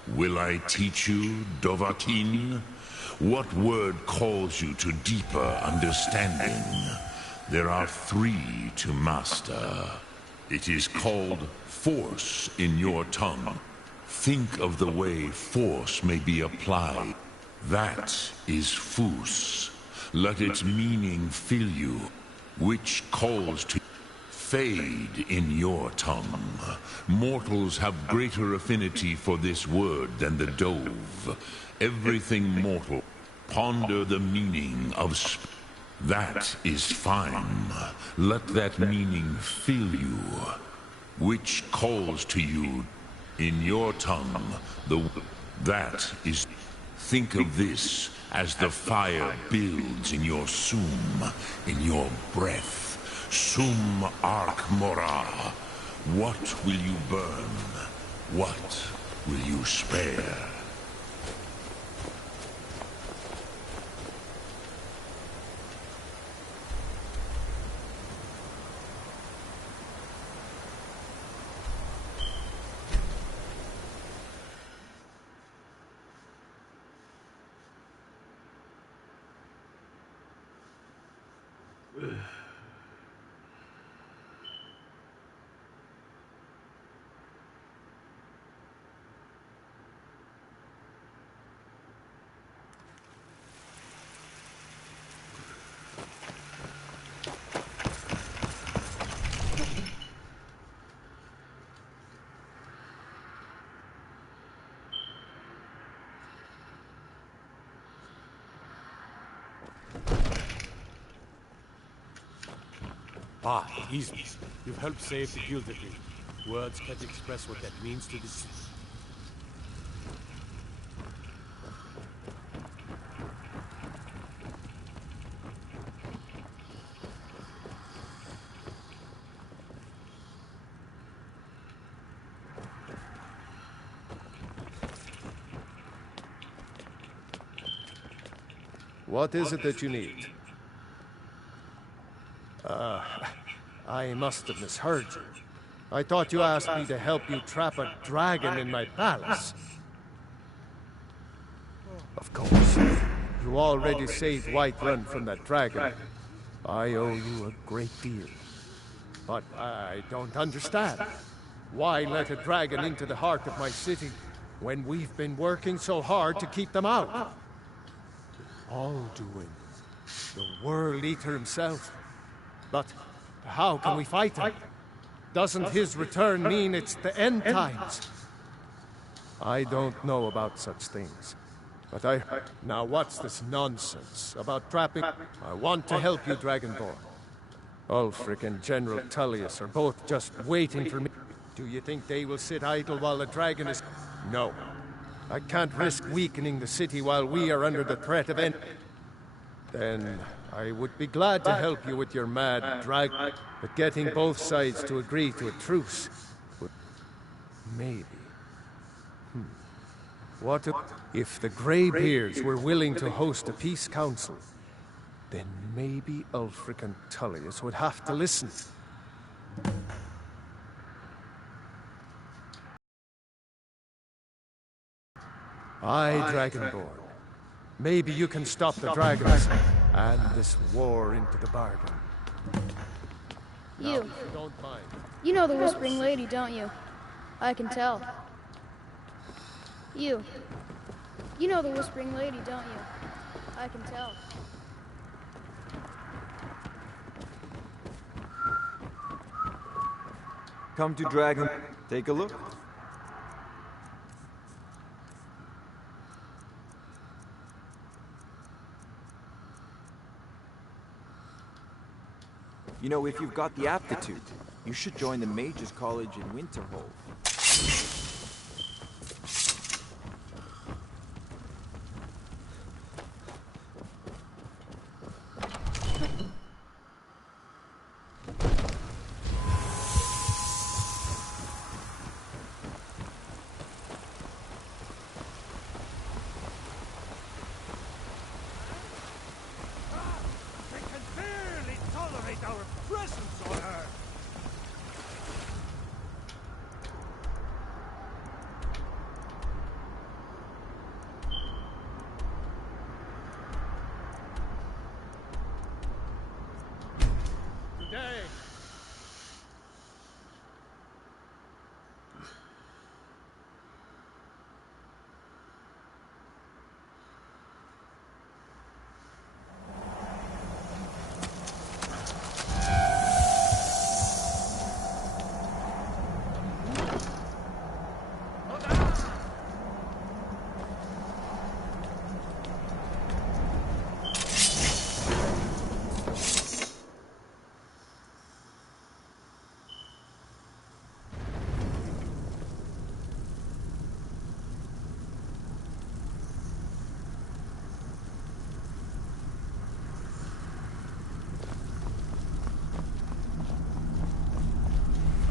Will I teach you, Dovahkiin? What word calls you to deeper understanding? There are 3 to master. It is called force in your tongue. Think of the way force may be applied. That is Fus. Let its meaning fill you, which calls to fade in your tongue. Mortals have greater affinity for this word than the Dove. Everything mortal, ponder the meaning of that is fine. Let that meaning fill you, which calls to you in your tongue. That is. Think of this as the fire builds in your Soom, in your breath. Soom Ark Mora. What will you burn? What will you spare? Easy. You've helped save the Gilded. Words can't express what that means to the... What is it that you need? I must have misheard you. I thought you asked me to help you trap a dragon in my palace. Of course. You already saved Whiterun from that dragon. I owe you a great deal. But I don't understand. Why let a dragon into the heart of my city when we've been working so hard to keep them out? Alduin, the World Eater himself. But how can we fight him? Doesn't his return mean it's the end times? I don't know about such things. But Now what's this nonsense about trapping? I want to help you, Dragonborn. Ulfric and General Tullius are both just waiting for me. Do you think they will sit idle while the dragon is... No. I can't risk weakening the city while we are under the threat of end... Then I would be glad to help you with your mad drag, but getting both sides to agree to a truce would... maybe. If the Greybeards were willing to host a peace council, then maybe Ulfric and Tullius would have to listen. Aye, Dragonborn. Maybe you can stop the dragons and this war into the bargain. You. Don't mind. You know the Whispering Lady, don't you? I can tell. You. You know the Whispering Lady, don't you? I can tell. Come to Dragon. Take a look. You know, if you've got the aptitude, you should join the Mages College in Winterhold.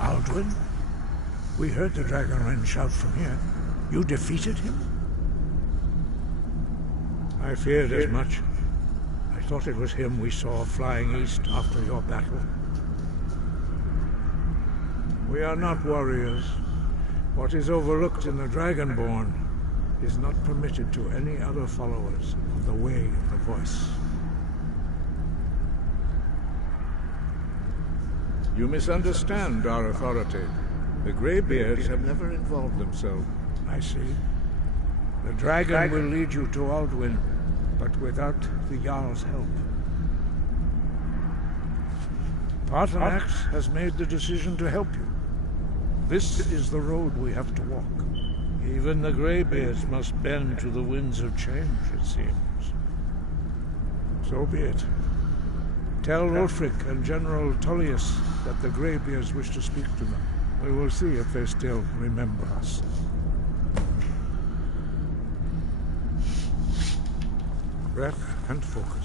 Alduin? We heard the Dragonren shout from here. You defeated him? I feared as much. I thought it was him we saw flying east after your battle. We are not warriors. What is overlooked in the Dragonborn is not permitted to any other followers of the Way of the Voice. You misunderstand our authority. The Greybeards have never involved themselves. I see. The dragon will lead you to Alduin, but without the Jarl's help. Paarthurnax has made the decision to help you. This is the road we have to walk. Even the Greybeards must bend to the winds of change, it seems. So be it. Tell Ulfric and General Tullius that the Greybeards wish to speak to them. We will see if they still remember us. Breath and focus.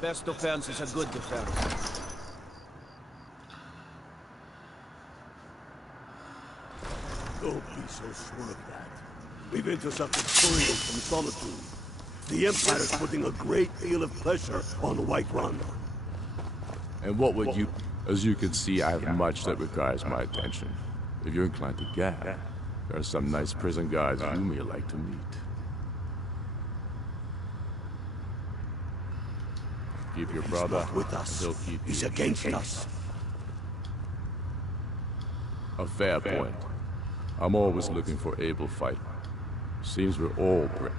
Best defense is a good defense. Don't be so sure of that. We've intercepted couriers from Solitude. The Empire's putting a great deal of pressure on Whiterun. And what would you... As you can see, I have much that requires my attention. If you're inclined to gab, there are some nice prison guards you may like to meet. Keep your brother. He's not with us. He'll keep He's you. against us. A fair point. I'm always looking for able fighters. Seems we're all brave.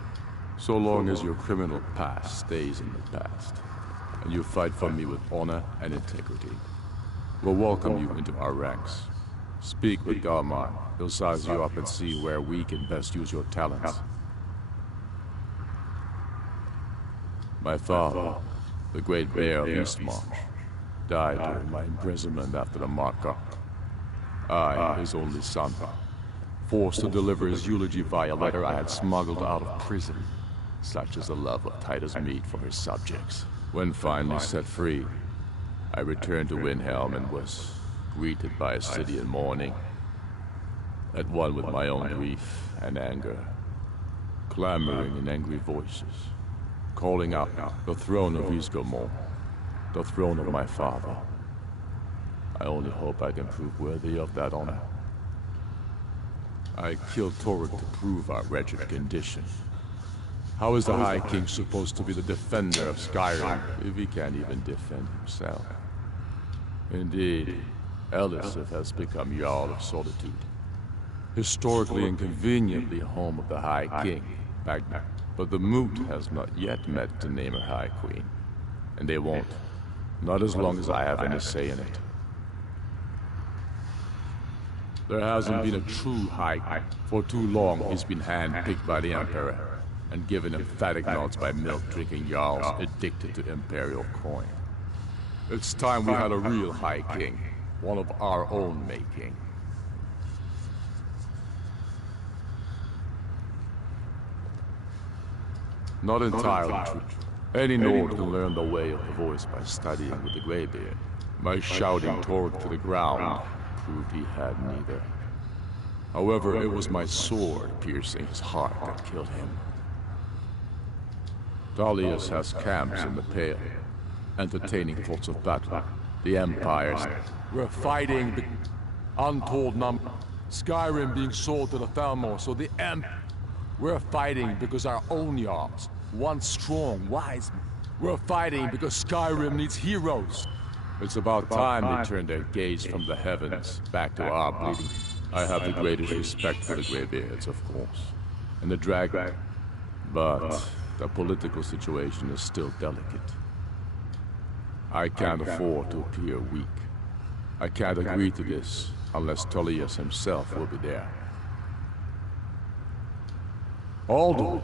So long as your criminal past stays in the past, and you fight for me with honor and integrity, we'll welcome you into our ranks. Speak with Garmar. He'll size you up and see where we can best use your talents. My father, the great bear of Eastmarch, died during my imprisonment after the markup. I, his only son, forced to deliver his eulogy via letter I had smuggled out of prison. Such is the love of Titus meat for his subjects. When finally set free, I returned to Windhelm and was greeted by a city in mourning, at one with my own grief and anger, clamoring in angry voices, calling out, "The throne of Ysgramor, the throne of my father." I only hope I can prove worthy of that honor. I killed Toruk to prove our wretched condition. How is the High King supposed to be the defender of Skyrim if he can't even defend himself? Indeed, Elisif has become Jarl of Solitude, historically and conveniently home of the High King, but the Moot has not yet met to name her High Queen, and they won't, not as long as I have any say in it. There hasn't been a true High King. For too long, he's been hand-picked by the Emperor, and given emphatic nods by milk-drinking Jarls addicted to Imperial coin. It's time we had a real High King, one of our own making. Not entirely true. Any Nord can learn the way of the voice by studying with the Greybeard. My shouting Toruk to the ground proved he had neither. However, it was my sword piercing his heart that killed him. Dalius has camps in the Pale, entertaining thoughts of battle. The Empires. We're fighting the untold number. Skyrim being sold to the Thalmor, so the We're fighting because our own Jarls, once strong, wise. We're fighting because Skyrim needs heroes. It's about time they turned their gaze from the heavens back to our bleeding. I have the greatest respect for the Greybeards, of course, and the Dragon, but the political situation is still delicate. I can't afford to appear weak. I can't agree to this unless Tullius himself will be there. Aldo,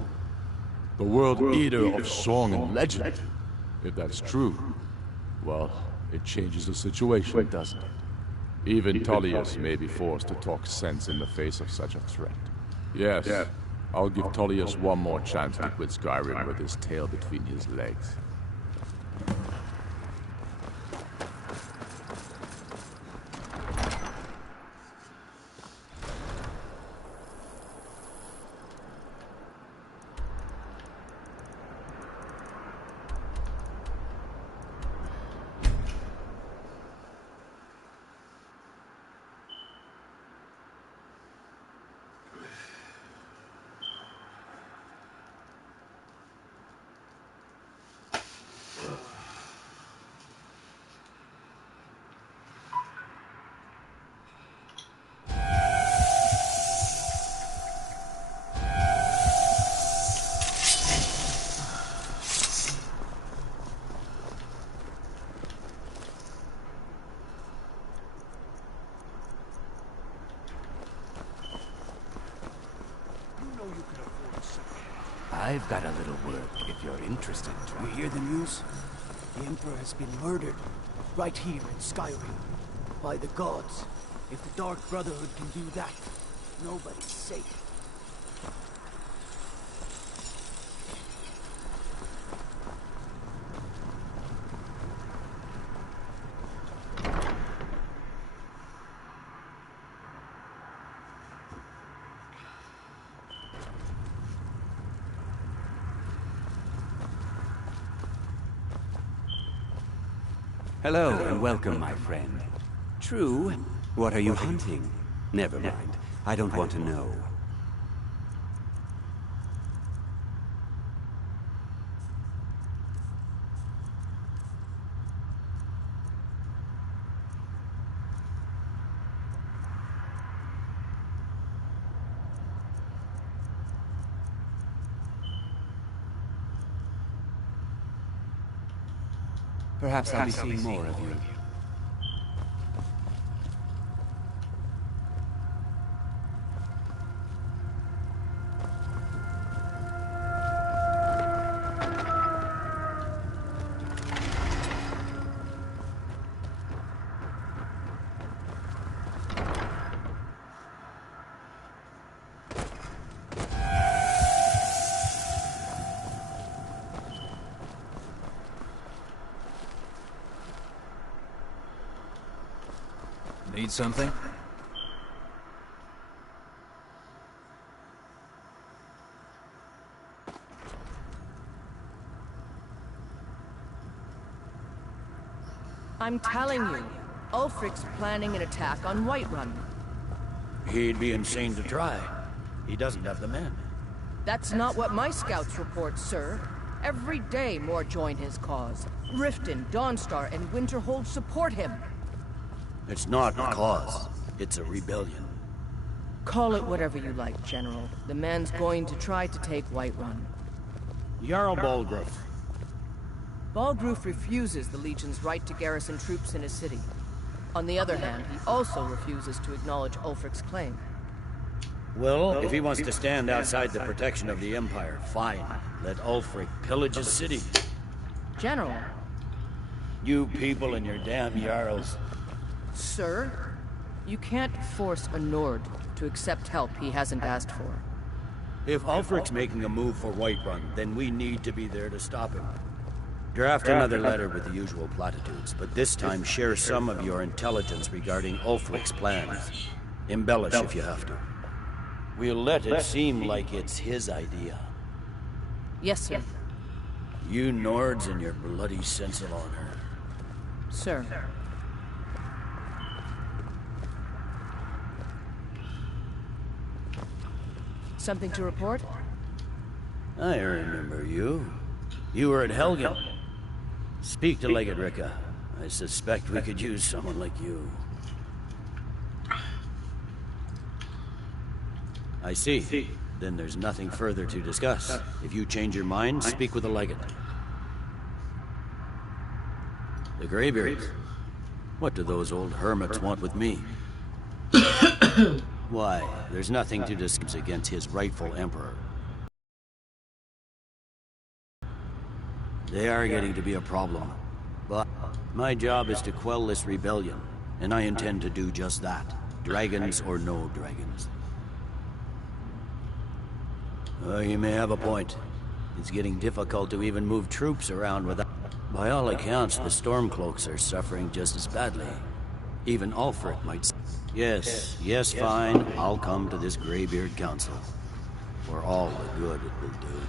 the world eater of song and legend. If that's true, well, it changes the situation, doesn't it? Even Tullius may be forced to talk sense in the face of such a threat. Yes, I'll give Tullius one more chance to quit Skyrim with his tail between his legs. I've got a little work if you're interested. You hear the news? The Emperor has been murdered. Right here in Skyrim. By the gods. If the Dark Brotherhood can do that, nobody's safe. Hello and welcome, my friend. True. What are you hunting? Never mind. I don't want to know. Perhaps I'll be seeing more of you. Need something? I'm telling you, Ulfric's planning an attack on Whiterun. He'd be insane to try. He doesn't have the men. That's not what my scouts report, sir. Every day more join his cause. Riften, Dawnstar, and Winterhold support him. It's not a cause. It's a rebellion. Call it whatever you like, General. The man's going to try to take Whiterun. Jarl Balgruuf. Balgruuf refuses the Legion's right to garrison troops in his city. On the other hand, he also refuses to acknowledge Ulfric's claim. Well, if he wants to stand outside the protection of the Empire, fine. Let Ulfric pillage his city. General. You people and your damn Jarls. Sir, you can't force a Nord to accept help he hasn't asked for. If Ulfric's making a move for Whiterun, then we need to be there to stop him. Draft another letter with the usual platitudes, but this time share some of your intelligence regarding Ulfric's plans. Embellish if you have to. We'll let it seem like it's his idea. Yes, sir. You Nords and your bloody sense of honor. Sir. Something to report? I remember you. You were at Helgen. Speak to Legate Ricka. I suspect we could use someone like you. I see. Then there's nothing further to discuss. If you change your mind, speak with the Legate. The Greybeards? What do those old hermits want with me? Why, there's nothing to discuss against his rightful emperor. They are getting to be a problem. But my job is to quell this rebellion, and I intend to do just that. Dragons or no dragons. You may have a point. It's getting difficult to even move troops around without... By all accounts, the Stormcloaks are suffering just as badly. Even Ulfric might... Yes, fine. I'll come to this Greybeard Council. For all the good it will do.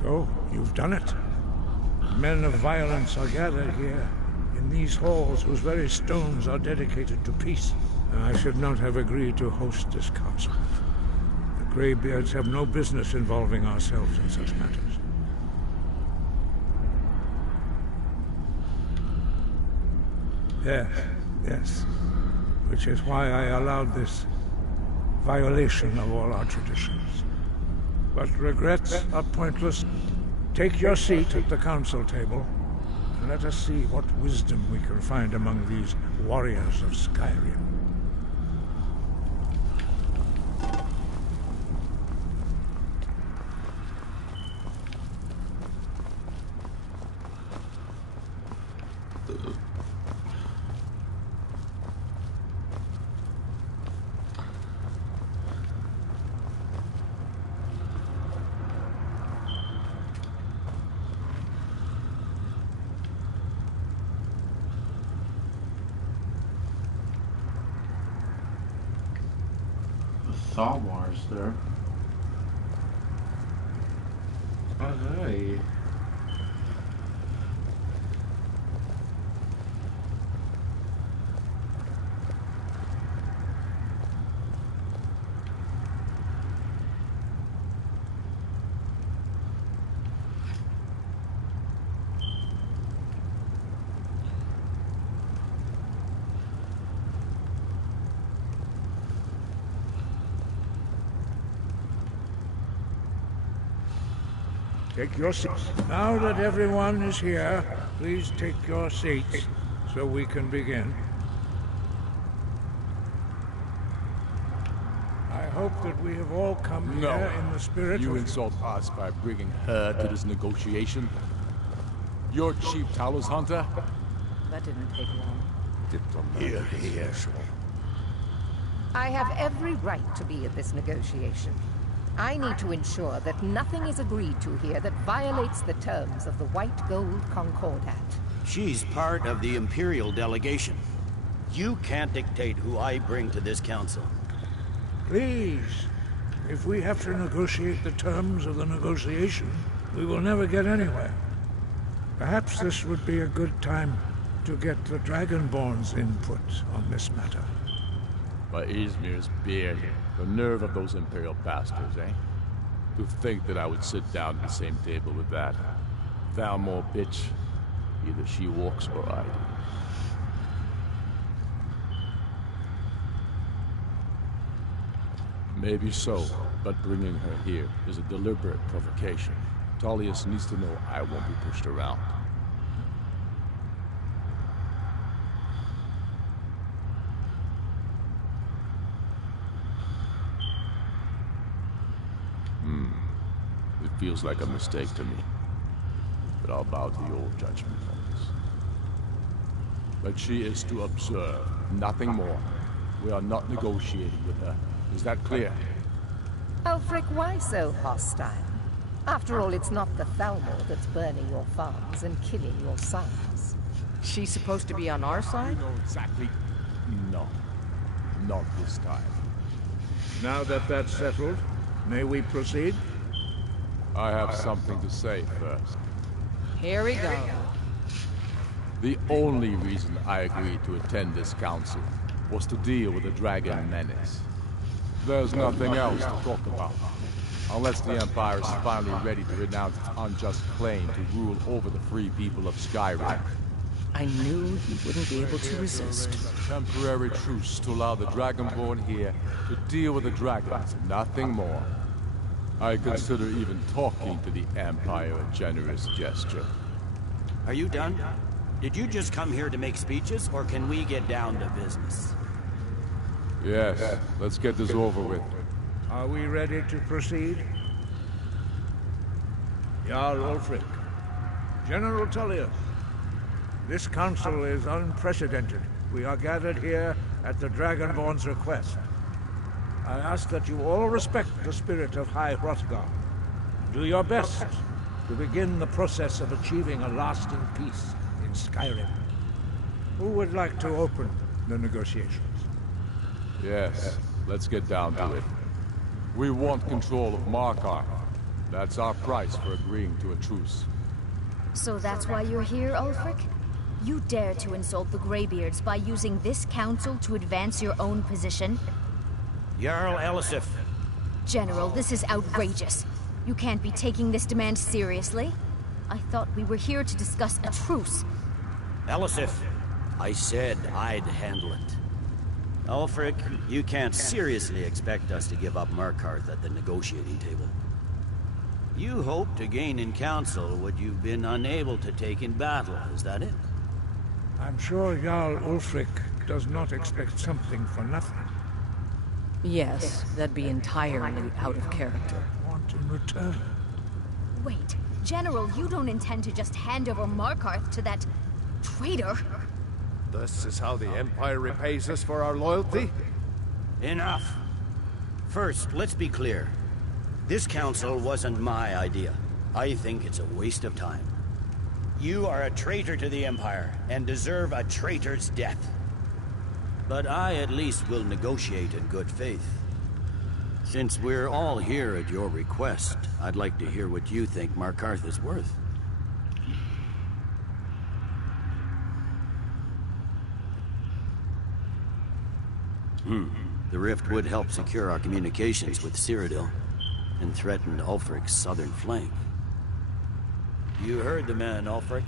So, you've done it. Men of violence are gathered here, in these halls whose very stones are dedicated to peace. I should not have agreed to host this council. The Greybeards have no business involving ourselves in such matters. Yes. Which is why I allowed this violation of all our traditions. But regrets are pointless. Take your seat at the council table, and let us see what wisdom we can find among these warriors of Skyrim. Thalmar's there. Oh, hey. Take your seats. Now that everyone is here, please take your seats so we can begin. I hope that we have all come here in the spirit You of... insult us by bringing her to this negotiation? You're Chief Talos Hunter? That didn't take long. Here. I have every right to be at this negotiation. I need to ensure that nothing is agreed to here that violates the terms of the White Gold Concordat. She's part of the Imperial delegation. You can't dictate who I bring to this council. Please, if we have to negotiate the terms of the negotiation, we will never get anywhere. Perhaps this would be a good time to get the Dragonborn's input on this matter. By Izmir's beard, the nerve of those Imperial bastards, eh? To think that I would sit down at the same table with that Thalmor bitch. Either she walks or I do. Maybe so, but bringing her here is a deliberate provocation. Tullius needs to know I won't be pushed around. It feels like a mistake to me, but I'll bow to the old judgment on this. But she is to observe, nothing more. We are not negotiating with her. Is that clear? Ulfric, why so hostile? After all, it's not the Thalmor that's burning your farms and killing your sons. She's supposed to be on our side? You know exactly. No. Not this time. Now that that's settled, may we proceed? I have something to say first. Here we go. The only reason I agreed to attend this council was to deal with the dragon menace. There's nothing else to talk about. Unless the Empire is finally ready to renounce its unjust claim to rule over the free people of Skyrim. I knew he wouldn't be able to resist. Temporary truce to allow the Dragonborn here to deal with the dragons, nothing more. I consider even talking to the Empire a generous gesture. Are you done? Did you just come here to make speeches, or can we get down to business? Yes, let's get this over with. Are we ready to proceed? Jarl Ulfric, General Tullius, this council is unprecedented. We are gathered here at the Dragonborn's request. I ask that you all respect the spirit of High Hrothgar. Do your best to begin the process of achieving a lasting peace in Skyrim. Who would like to open the negotiations? Yes, let's get down to it. We want control of Markarth. That's our price for agreeing to a truce. So that's why you're here, Ulfric? You dare to insult the Greybeards by using this council to advance your own position? Jarl Elisif. General, this is outrageous. You can't be taking this demand seriously. I thought we were here to discuss a truce. Elisif, I said I'd handle it. Ulfric, you can't seriously expect us to give up Markarth at the negotiating table. You hoped to gain in council what you've been unable to take in battle, is that it? I'm sure Jarl Ulfric does not expect something for nothing. Yes, that'd be entirely out of character. Want in return? Wait, General, you don't intend to just hand over Markarth to that traitor? This is how the Empire repays us for our loyalty? Enough. First, let's be clear. This council wasn't my idea. I think it's a waste of time. You are a traitor to the Empire, and deserve a traitor's death. But I at least will negotiate in good faith. Since we're all here at your request, I'd like to hear what you think Markarth is worth. The rift would help secure our communications with Cyrodiil, and threatened Ulfric's southern flank. You heard the man, Ulfric.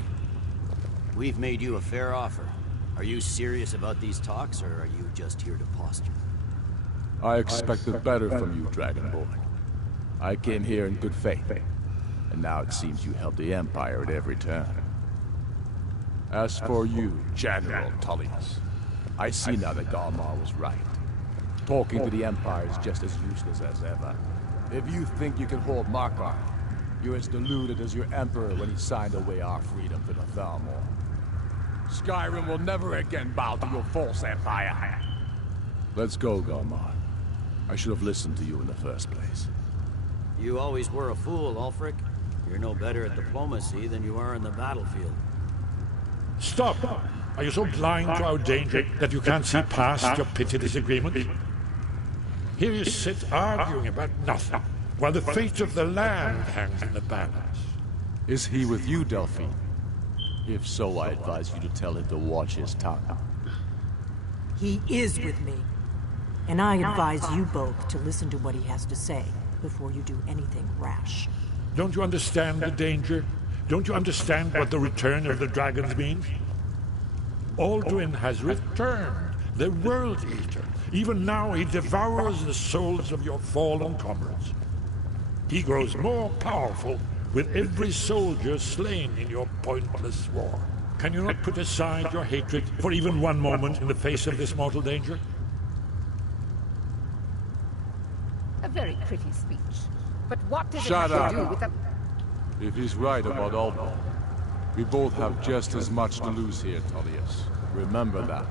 We've made you a fair offer. Are you serious about these talks, or are you just here to posture? I expected better from you, Dragonborn. I came here in good faith, and now it seems you help the Empire at every turn. As for you, General Tullius, I see now that Galmar was right. Talking to the Empire is just as useless as ever. If you think you can hold Markarth, you're as deluded as your Emperor when he signed away our freedom to the Thalmor. Skyrim will never again bow to your false empire. Let's go, Galmar. I should have listened to you in the first place. You always were a fool, Ulfric. You're no better at diplomacy than you are in the battlefield. Stop! Are you so blind to our danger that you can't see past your petty disagreement? Here you sit arguing about nothing, while the fate of the land hangs in the balance. Is he with you, Delphine? If so, I advise you to tell him to watch his tongue. He is with me. And I advise you both to listen to what he has to say before you do anything rash. Don't you understand the danger? Don't you understand what the return of the dragons means? Alduin has returned, the World Eater. Even now he devours the souls of your fallen comrades. He grows more powerful with every soldier slain in your pointless war. Can you not put aside your hatred for even one moment in the face of this mortal danger? A very pretty speech. But what does Shut it have up. to do with the... If he's right about Alban, we both have just as much to lose here, Tullius. Remember that.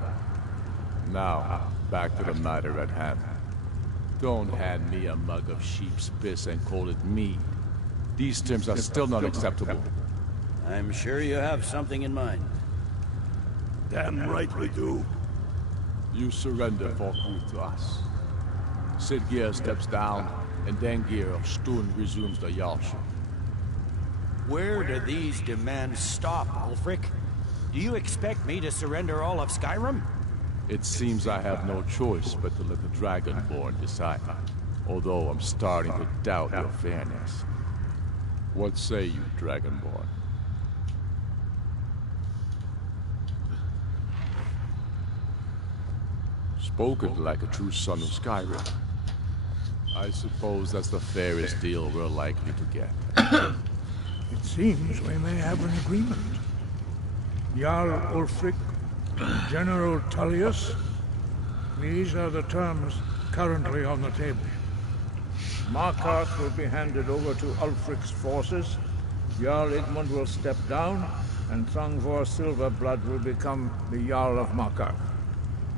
Now, back to the matter at hand. Don't hand me a mug of sheep's piss and call it mead. These terms are still not acceptable. I'm sure you have something in mind. Damn right we do. You surrender Falkruth to us. Siggeir steps down, and Dengir of Stun resumes the Jarlship. Where do these demands stop, Ulfric? Do you expect me to surrender all of Skyrim? It seems I have no choice but to let the Dragonborn decide. Although I'm starting to doubt your fairness. What say you, Dragonborn? Spoken like a true son of Skyrim. I suppose that's the fairest deal we're likely to get. It seems we may have an agreement. Jarl Ulfric, General Tullius, these are the terms currently on the table. Markarth will be handed over to Ulfric's forces, Jarl Igmund will step down, and Thongvor Silverblood will become the Jarl of Markarth.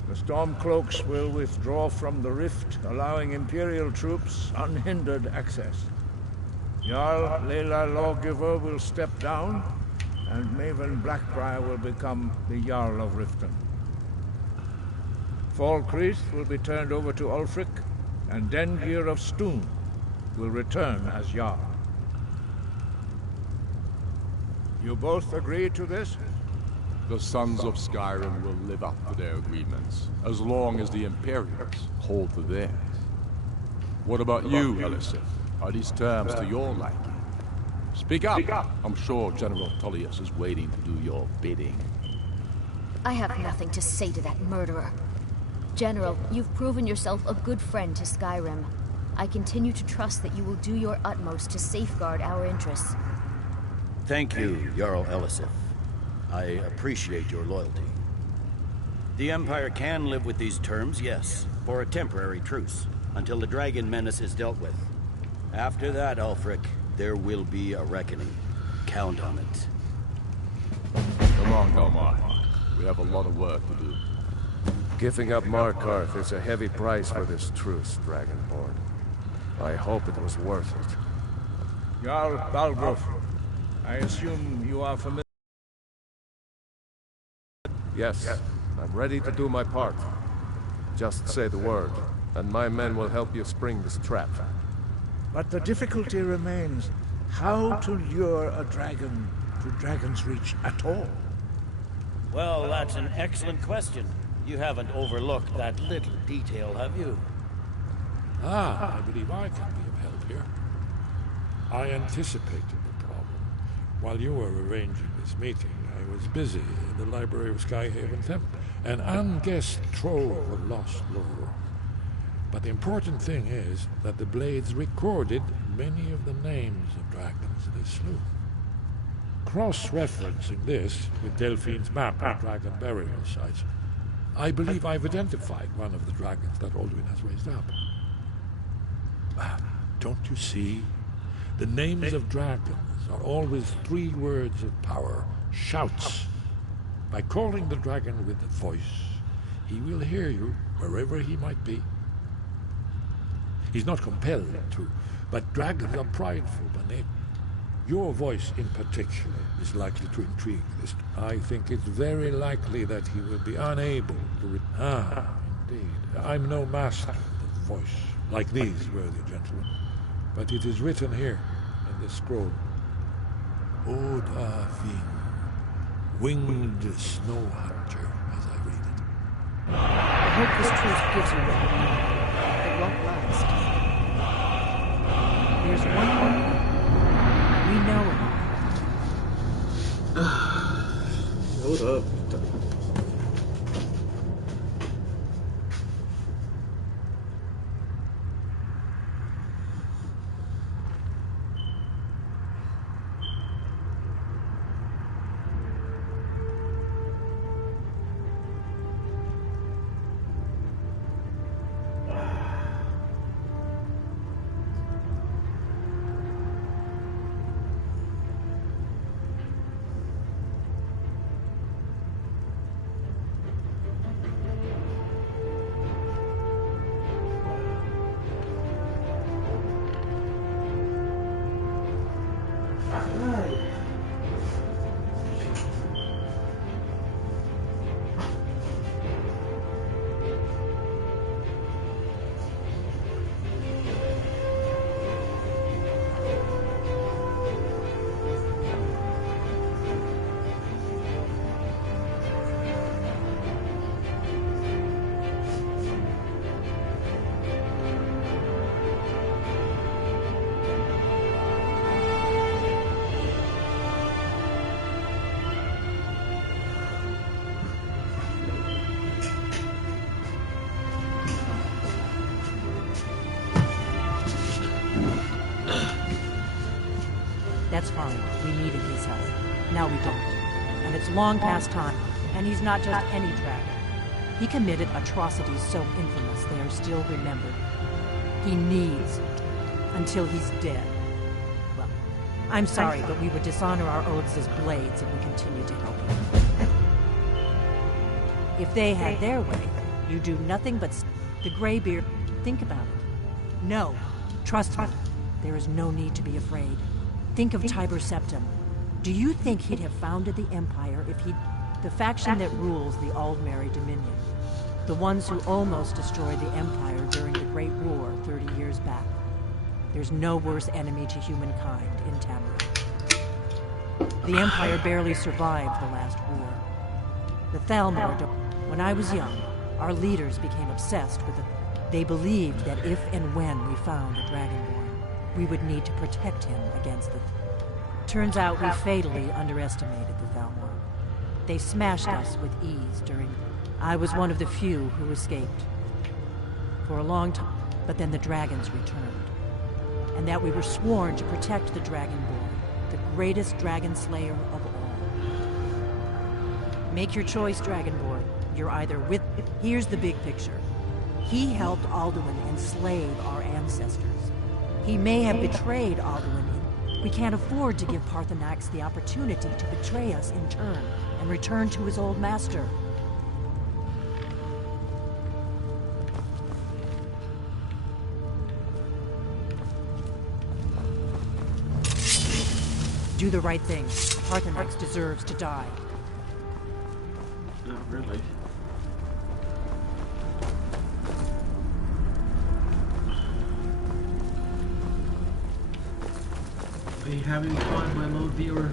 The Stormcloaks will withdraw from the rift, allowing Imperial troops unhindered access. Jarl Lela Lawgiver will step down, and Maven Blackbriar will become the Jarl of Riften. Falkreath will be turned over to Ulfric, and Dengir of Stun will return as Jarl. You both agree to this? The Sons of Skyrim will live up to their agreements, as long as the Imperials hold to theirs. What about you, Elisif? Are these terms to your liking? Speak up! I'm sure General Tullius is waiting to do your bidding. I have nothing to say to that murderer. General, you've proven yourself a good friend to Skyrim. I continue to trust that you will do your utmost to safeguard our interests. Thank you, Jarl Elisif. I appreciate your loyalty. The Empire can live with these terms, yes, for a temporary truce, until the dragon menace is dealt with. After that, Ulfric, there will be a reckoning. Count on it. Come on, Galmar. We have a lot of work to do. Giving up Markarth is a heavy price for this truce, Dragonborn. I hope it was worth it. Jarl Balgruuf, I assume you are familiar... Yes, I'm ready to do my part. Just say the word, and my men will help you spring this trap. But the difficulty remains how to lure a dragon to Dragon's Reach at all. Well, that's an excellent question. You haven't overlooked that little detail, have you? I believe I can be of help here. I anticipated the problem. While you were arranging this meeting, I was busy in the library of Skyhaven Temple, an unguessed trove of lost lore. But the important thing is that the Blades recorded many of the names of dragons they slew. Cross-referencing this with Delphine's map of dragon burial sites, I believe I've identified one of the dragons that Alduin has raised up. Don't you see? The names of dragons are always 3 words of power, shouts. By calling the dragon with a voice, he will hear you wherever he might be. He's not compelled to, but dragons are prideful by nature. Your voice in particular is likely to intrigue this. I think it's very likely that he will be unable to... Indeed. I'm no master of the voice, like these worthy gentlemen. But it is written here, in this scroll. Odafin, winged snow hunter, as I read it. I hope this truth gives you what you need. It won't last. There's one more. We know it. Hold up. That's fine. We needed his help. Now we don't. And it's long past time. And he's not just any dragon. He committed atrocities so infamous they are still remembered. He needs until he's dead. Well, I'm sorry, but we would dishonor our oaths as blades if we continue to help him. If they had their way, you do nothing but... The Greybeard, think about it. No, trust me. There is no need to be afraid. Think of Tiber Septim. Do you think he'd have founded the Empire if he'd... The faction that rules the Aldmeri Dominion. The ones who almost destroyed the Empire during the Great War 30 years back. There's no worse enemy to humankind in Tamriel. The Empire barely survived the last war. The Thalmor... When I was young, our leaders became obsessed with it. They believed that if and when we found a Dragonborn, we would need to protect him against the... Turns out we fatally underestimated the Thalmor. They smashed us with ease during... I was one of the few who escaped. For a long time, but then the dragons returned. And that we were sworn to protect the Dragonborn, the greatest dragon slayer of all. Make your choice, Dragonborn. You're either with... Here's the big picture. He helped Alduin enslave our ancestors. He may have betrayed Alduin. We can't afford to give Parthenax the opportunity to betray us in turn and return to his old master. Do the right thing. Parthenax deserves to die. Not really. Are you having fun, my little viewer?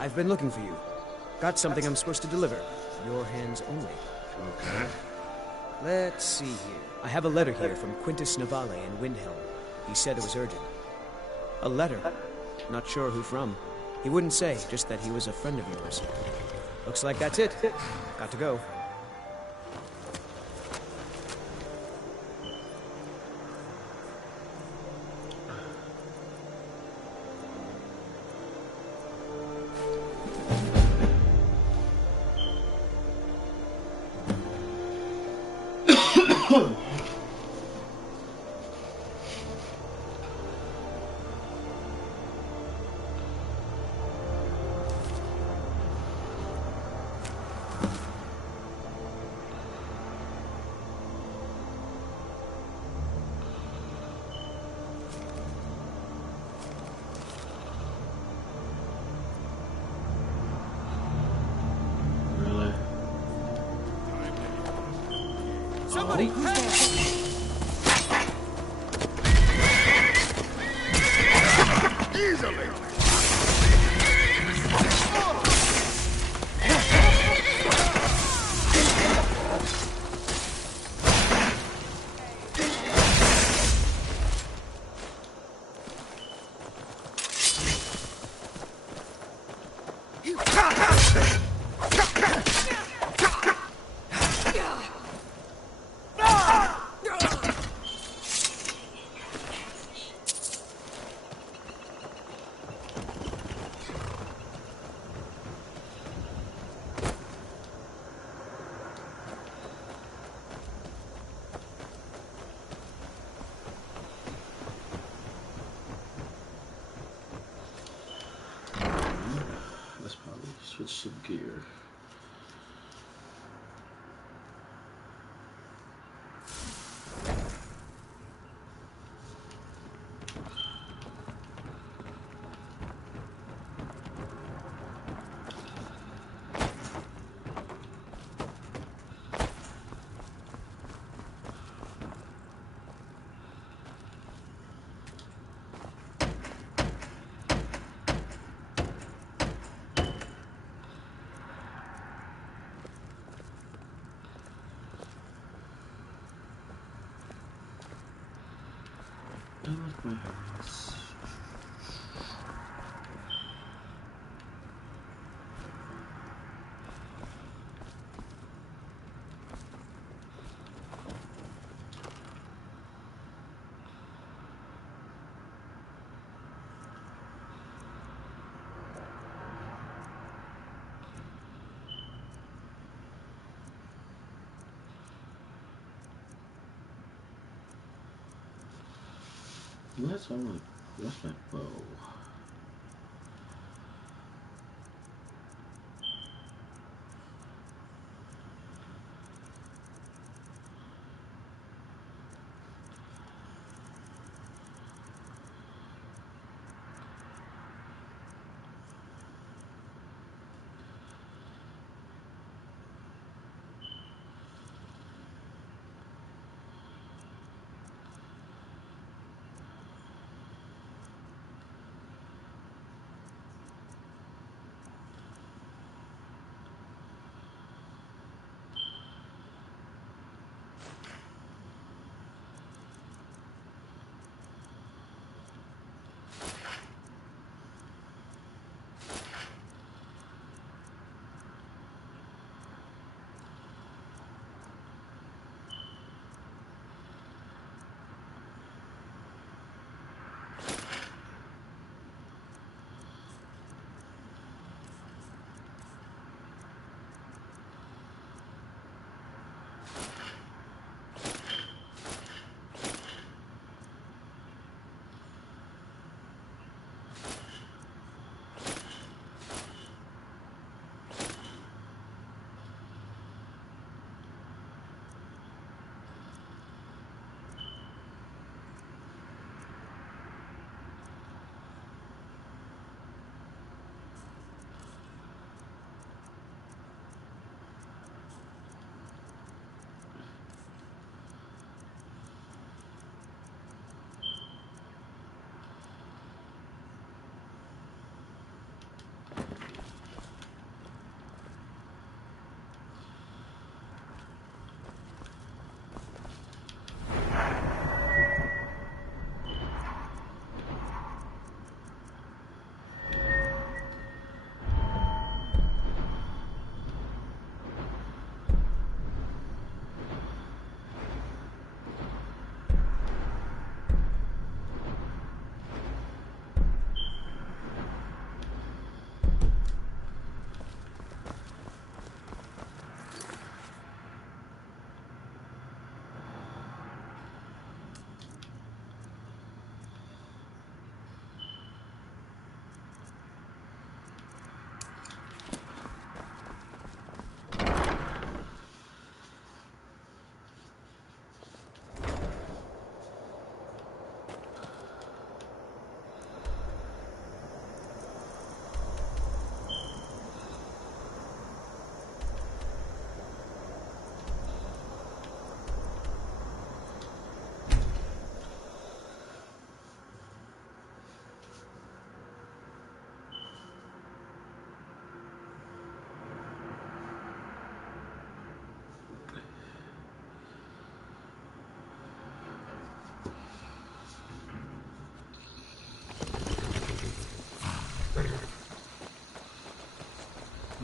I've been looking for you. Got something I'm supposed to deliver. Your hands only. Okay. Let's see here. I have a letter here from Quintus Navale in Windhelm. He said it was urgent. A letter? Not sure who from. He wouldn't say, just that he was a friend of yours. Looks like that's it. Got to go. Somebody! Easily! Switch some gear. Done with my hearts. Where's my bow?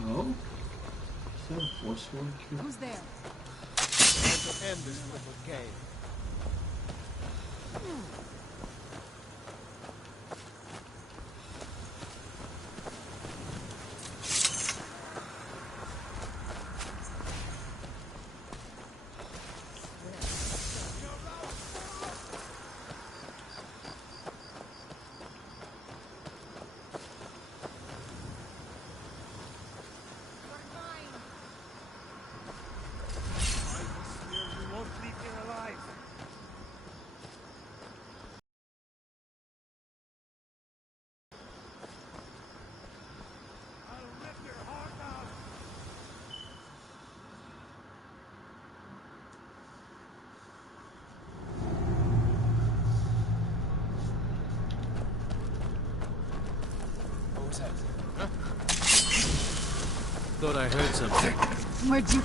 Oh? Is that a forceful cure? Who's there? Time to end this little game. Thought I heard something. Where'd you...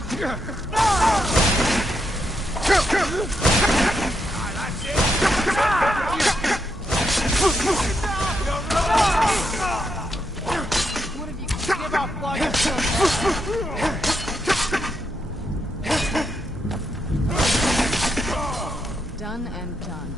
That's it! and done.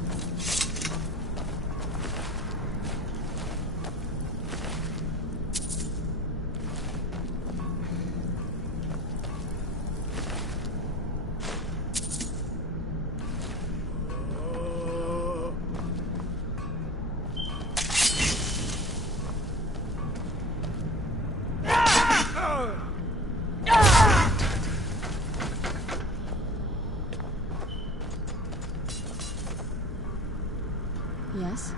Yes?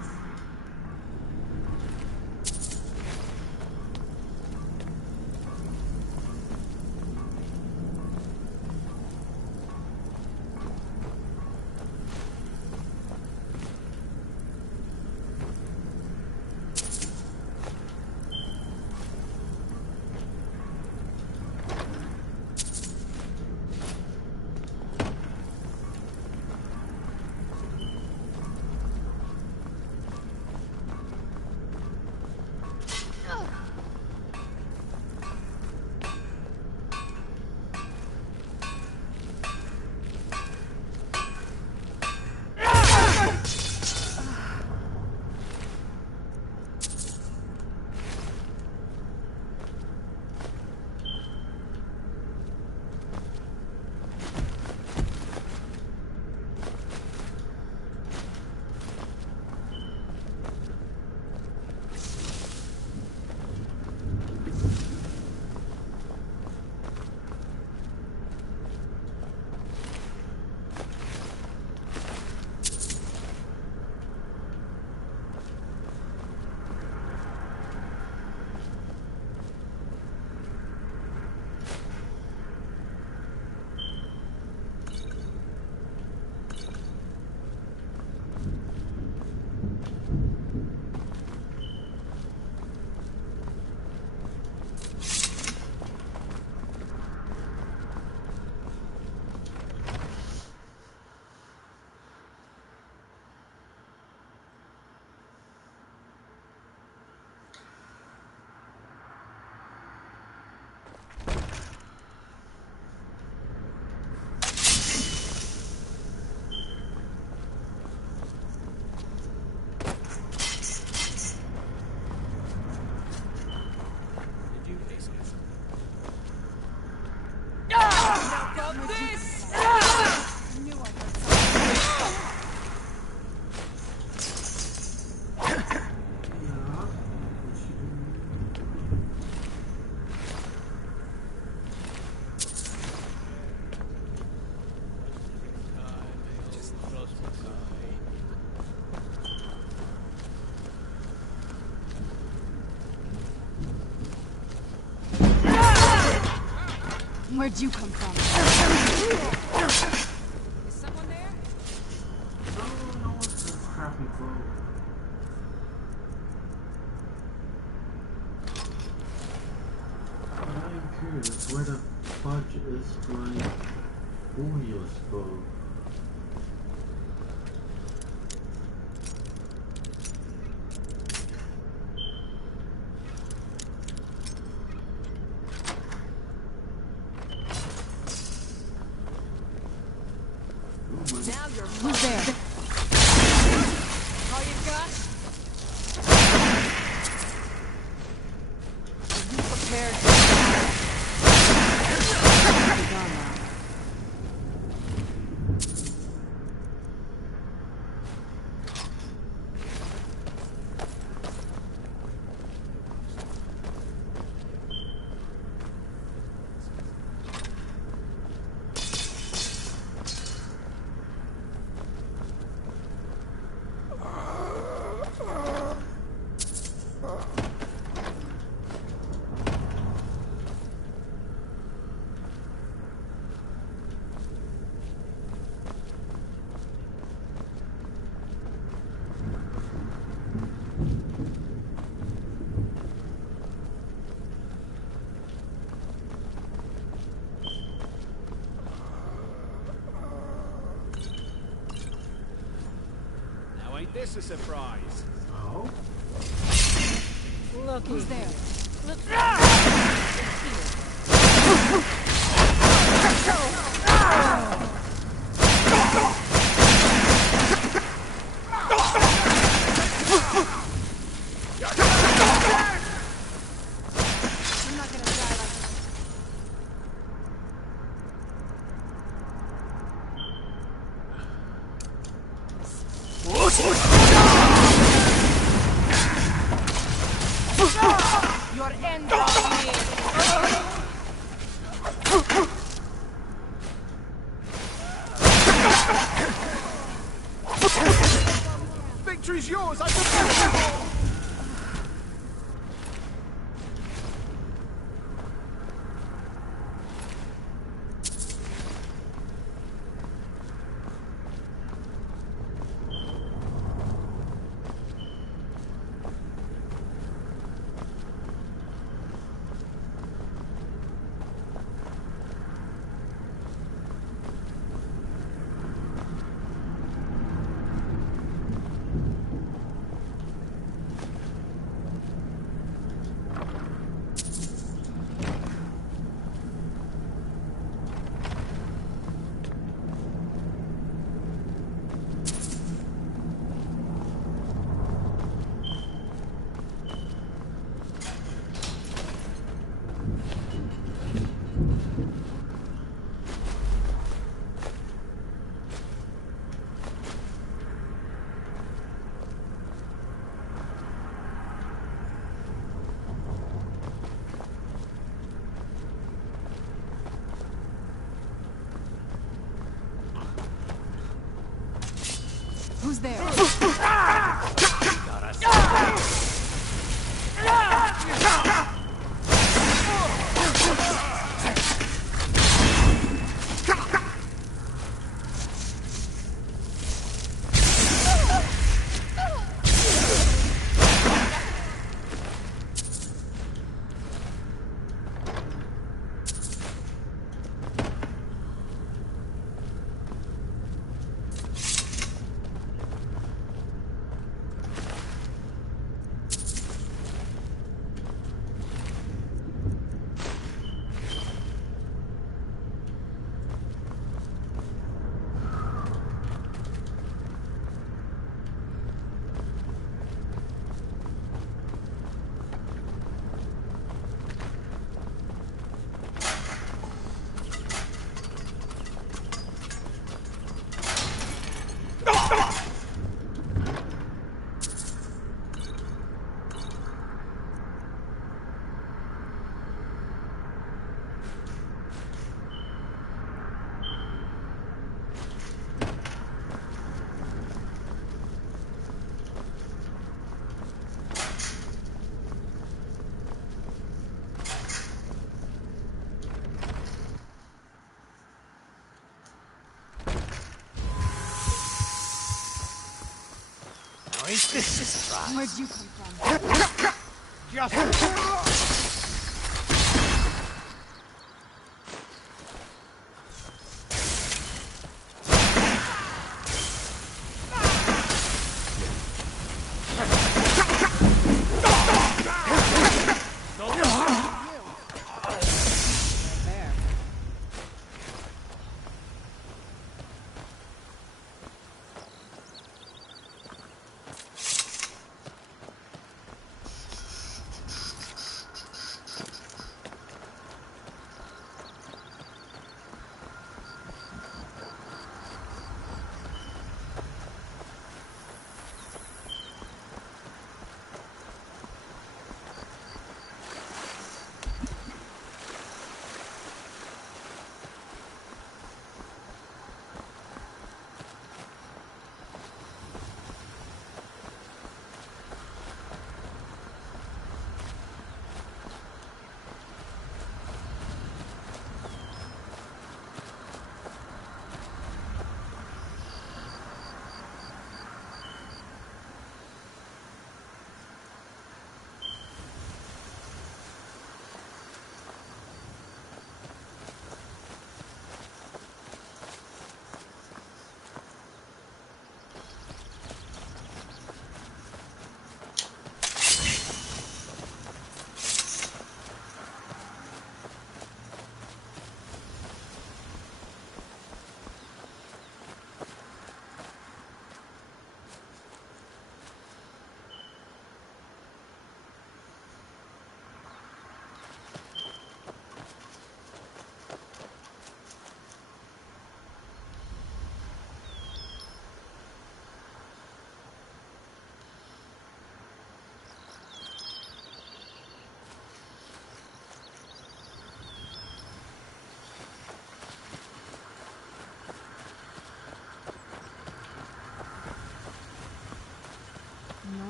Where'd you come from? Is someone there? No one's a crappy boat. I'm curious where the fudge is my Julio's boat. Now you're Who's there? all you got? Are you prepared? This is a surprise. Oh? Look who's there. Look. Your end draws near. Victory's yours! I support you! Who's there? Is this a surprise? Where'd you come from? Just...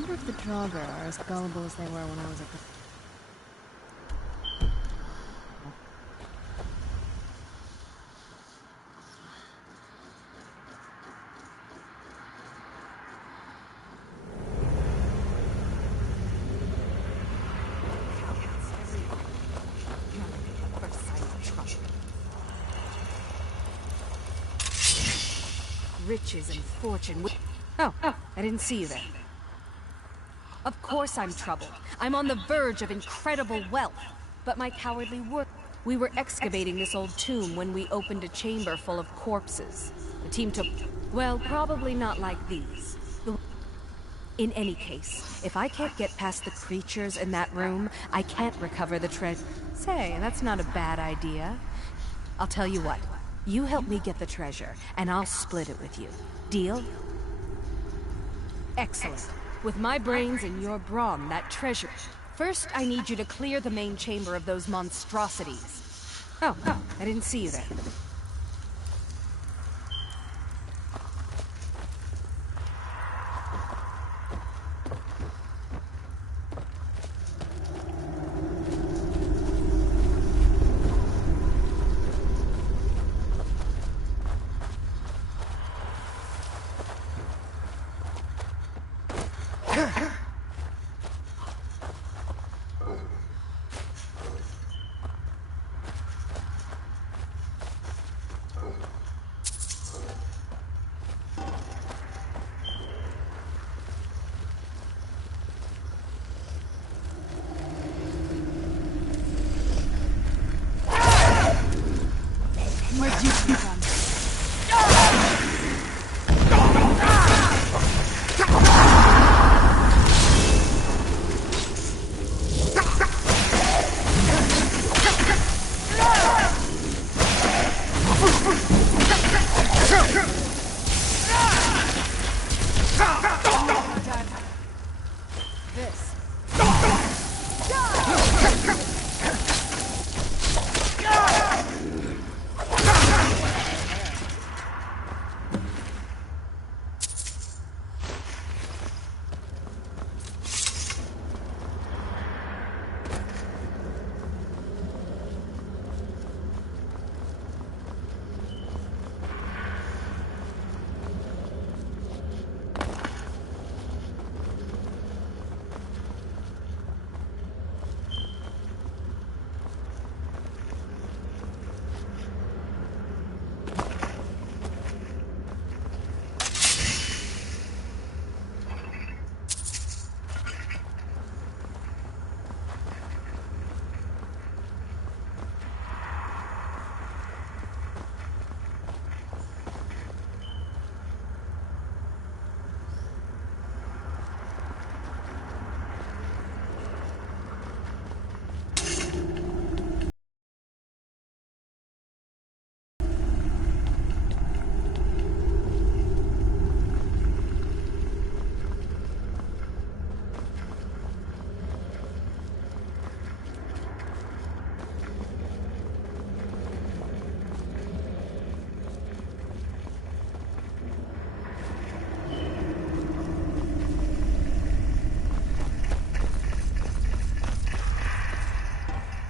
wonder if the Draugr are as gullible as they were when I was at the... Riches and fortune. Oh, I didn't see you there. Of course I'm troubled. I'm on the verge of incredible wealth. But my cowardly work... We were excavating this old tomb when we opened a chamber full of corpses. The team took... Well, probably not like these. In any case, if I can't get past the creatures in that room, I can't recover the treasure. Say, that's not a bad idea. I'll tell you what. You help me get the treasure, and I'll split it with you. Deal? Excellent. With my brains and your brawn, that treasure... First, I need you to clear the main chamber of those monstrosities. Oh, I didn't see you there. Where'd you come from?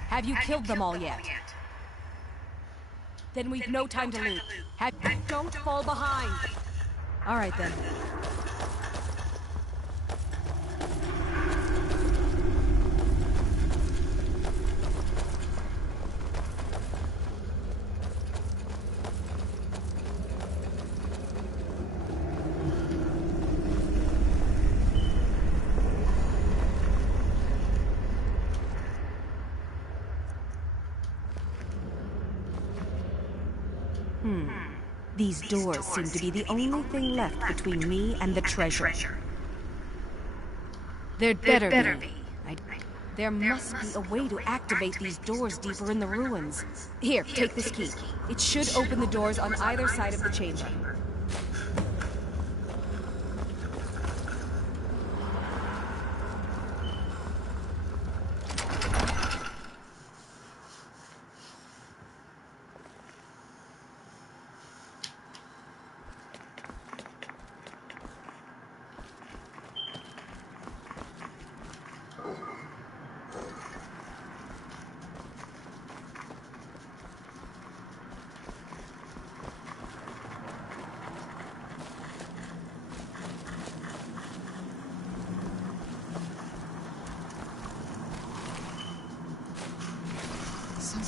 Have you killed them all yet? Then we've no time to lose. Don't fall behind. All right, then. These doors seem to be the only thing left between me and the treasure. There'd better be. There must be a way to activate these doors deeper in the ruins. Here, take this key. It should open the doors on either side of the chamber.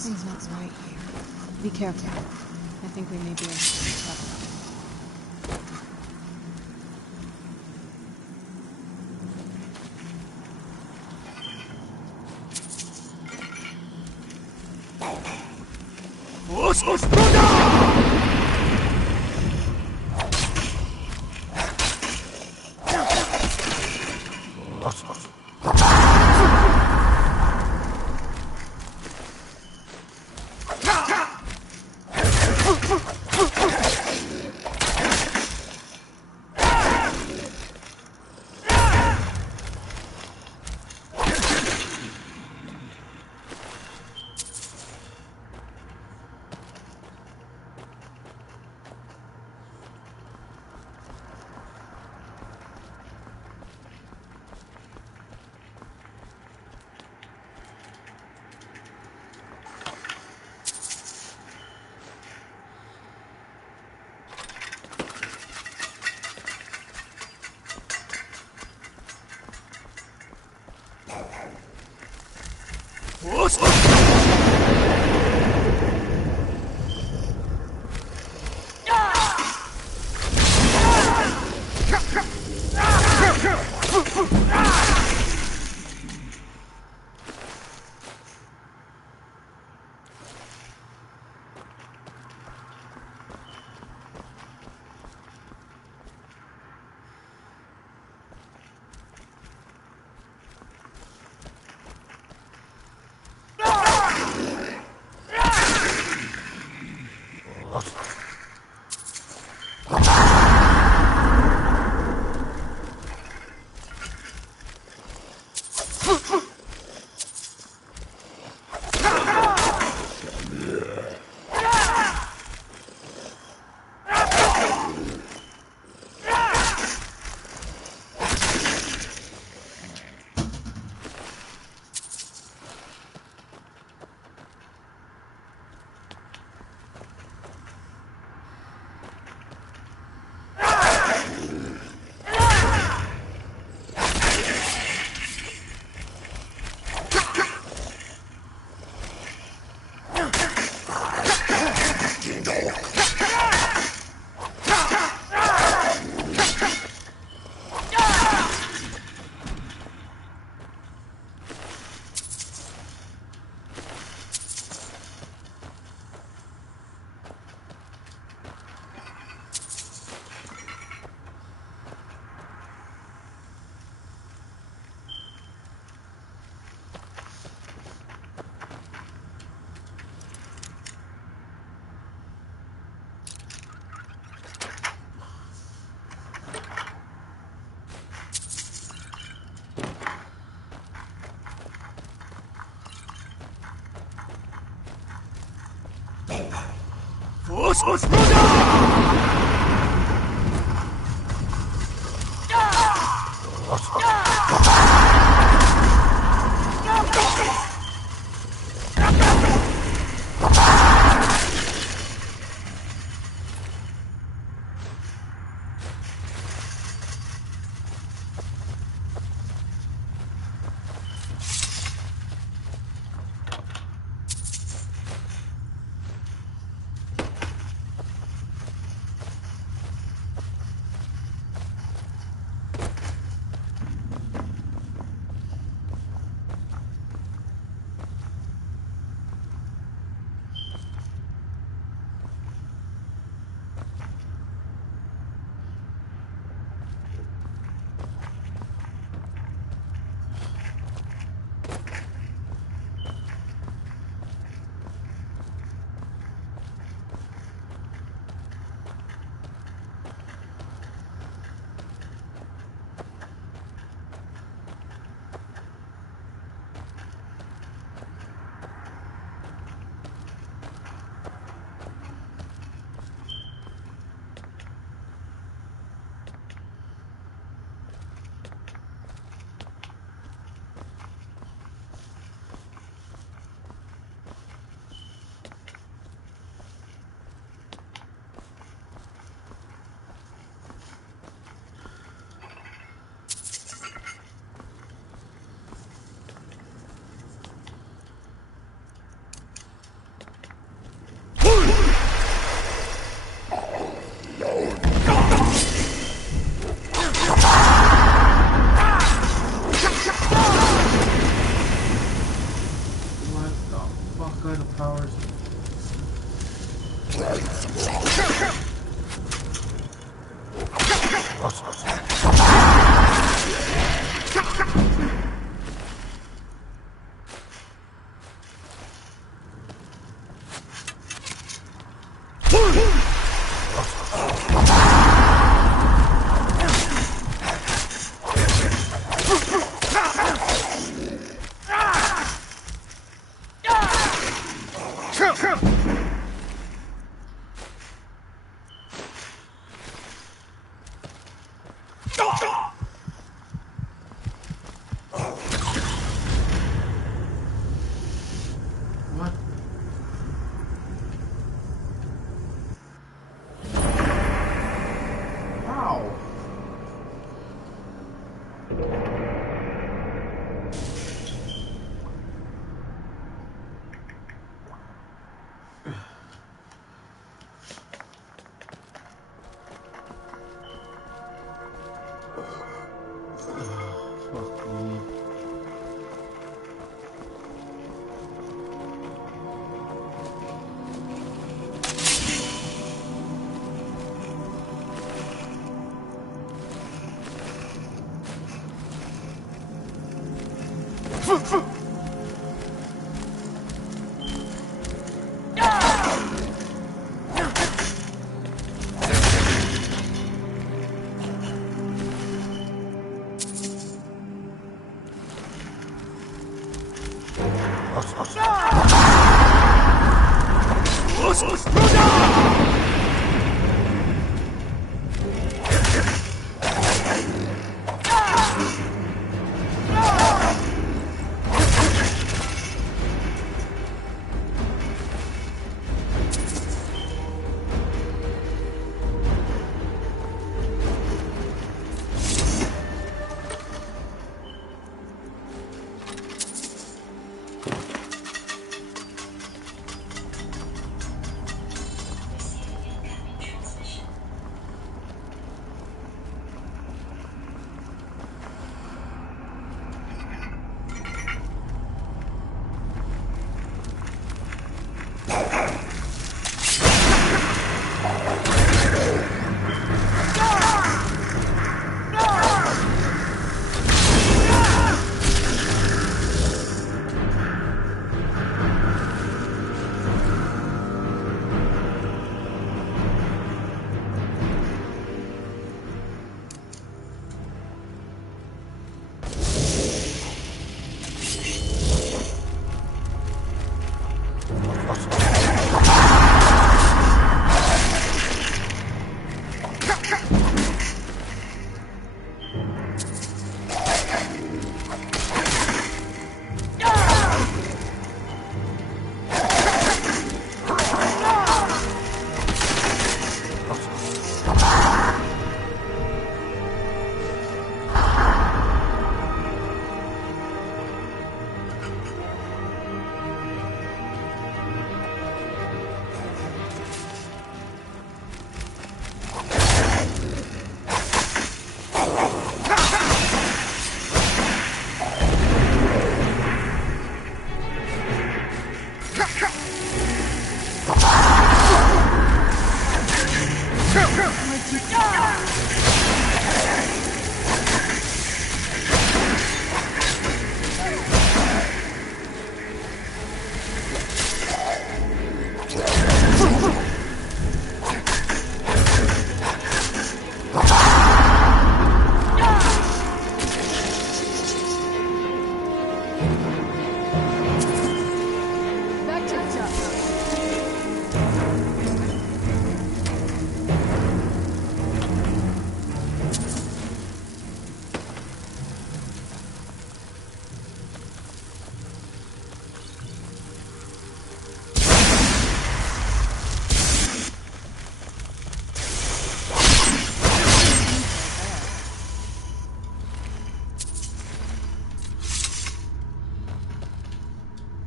Something's not right here. Be careful. I think we may be in trouble.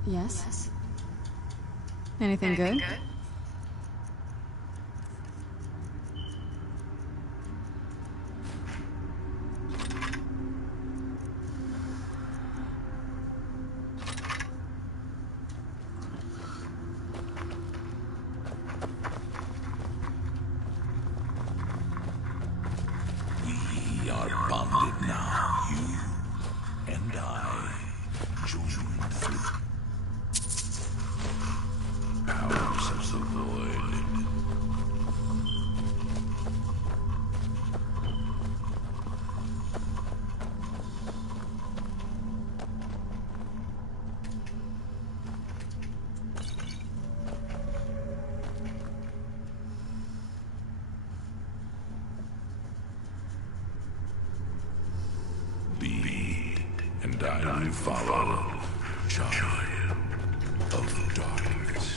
Yes? Anything good? will follow, child of darkness.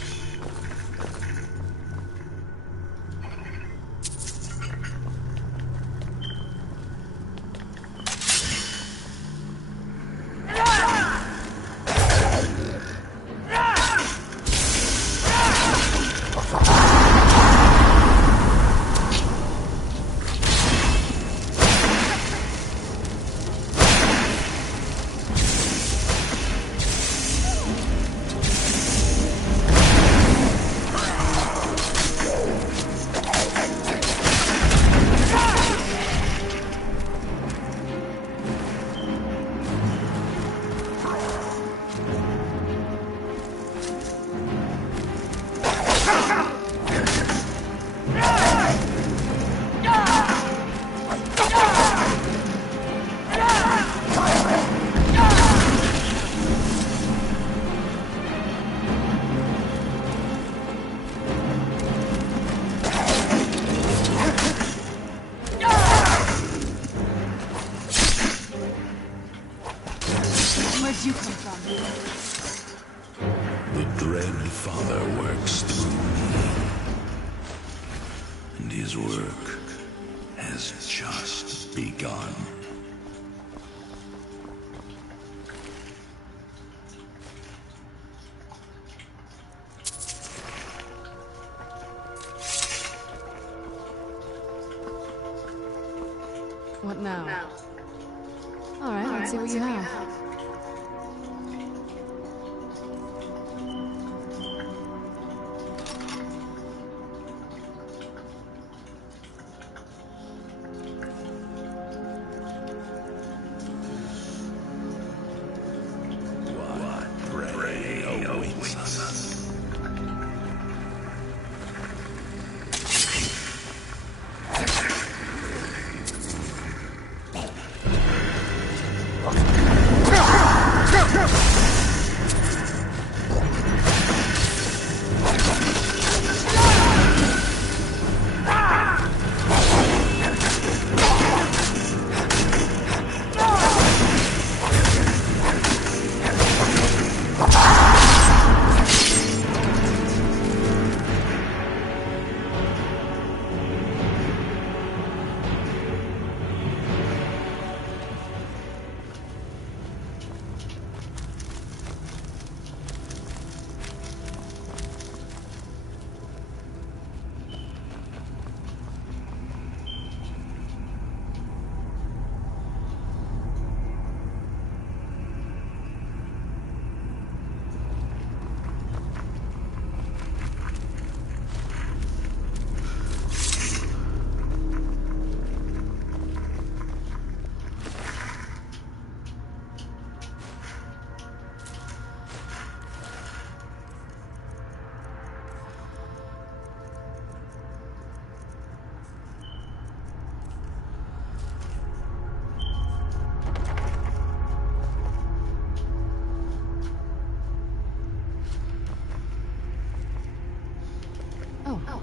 Where'd you come from? The Dread Father works through me, and his work has just begun. What now? Alright, let's see what you have.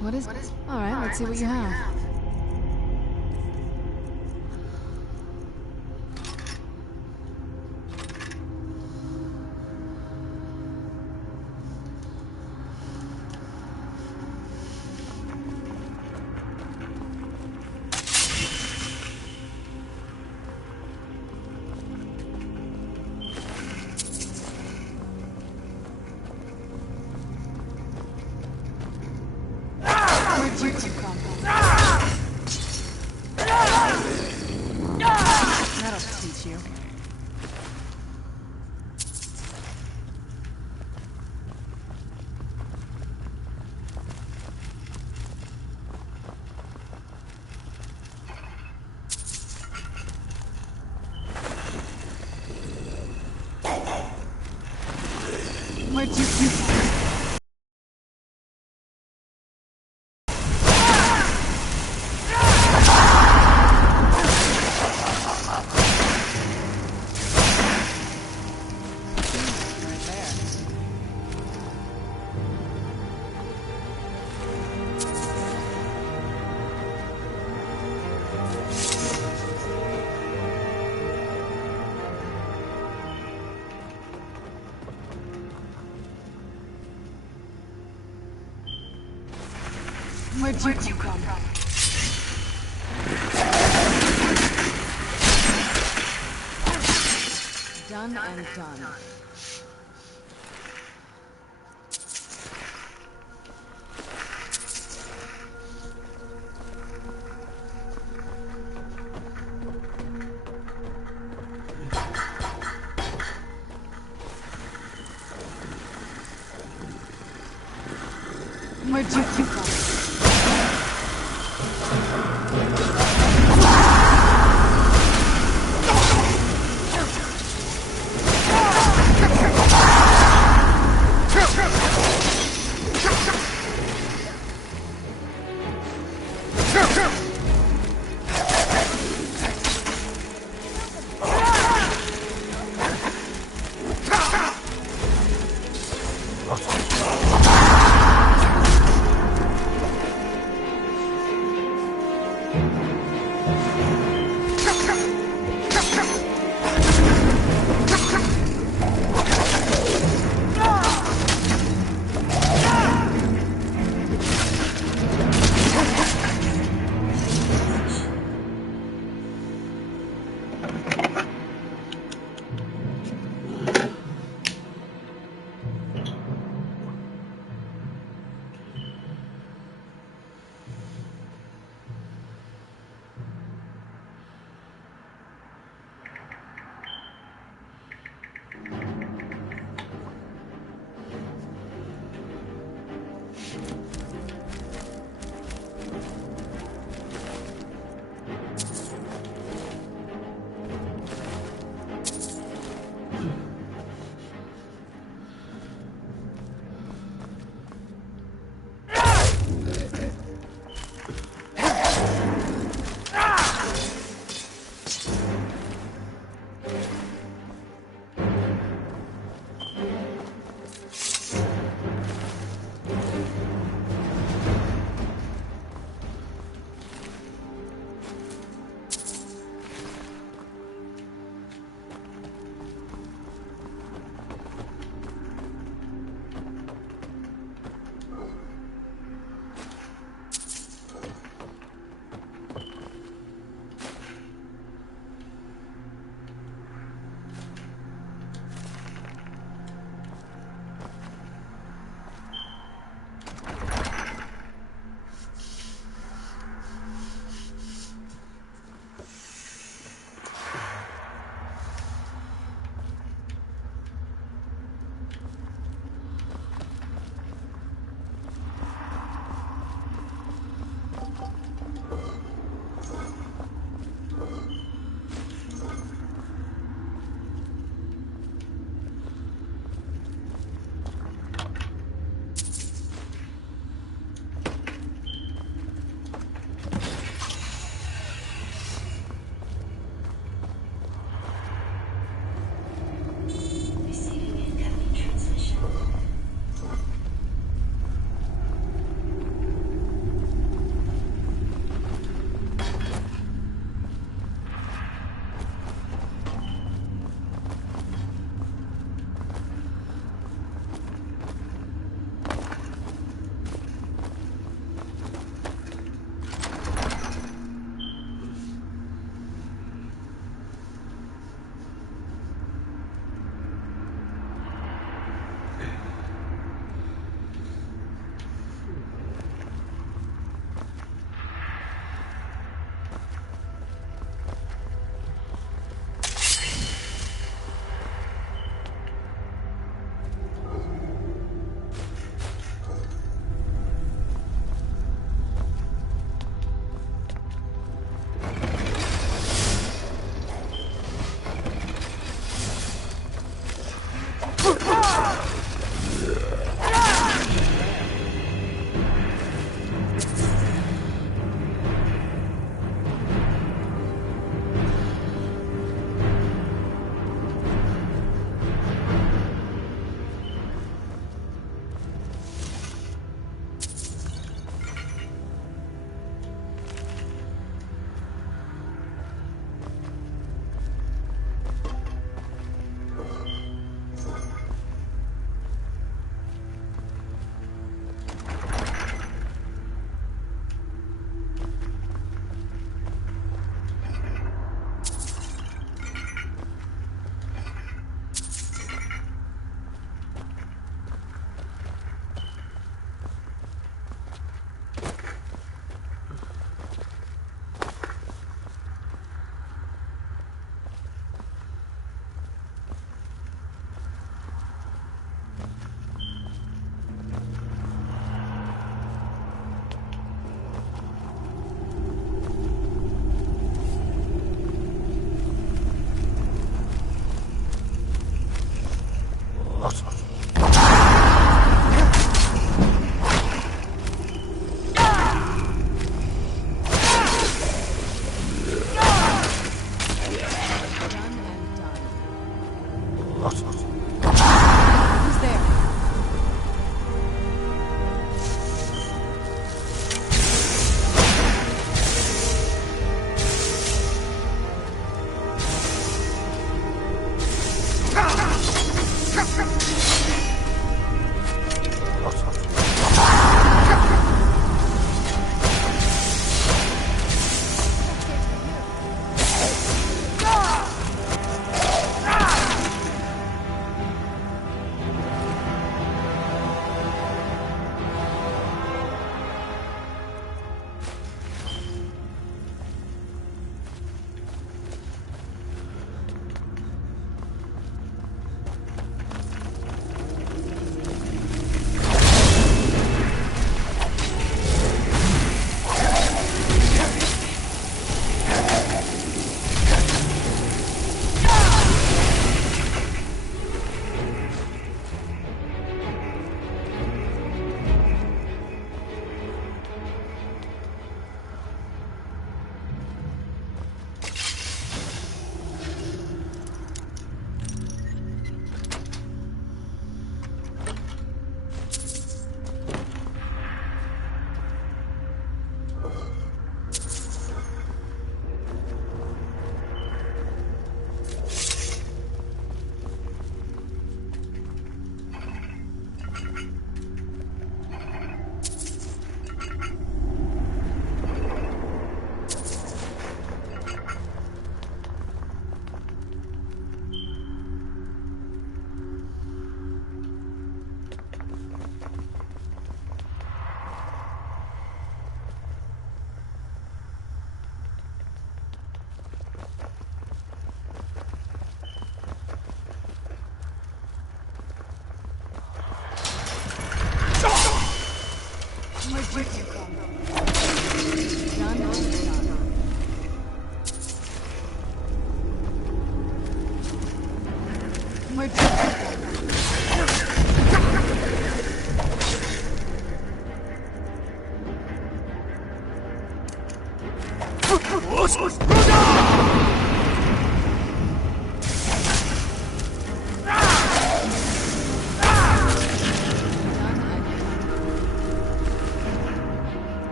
What is it? Alright, let's see what you have. That'll teach you. Where'd you come from? Where'd you come from? Done and done. Where'd you come from?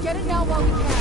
Get it now while we can.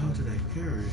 How did I perish?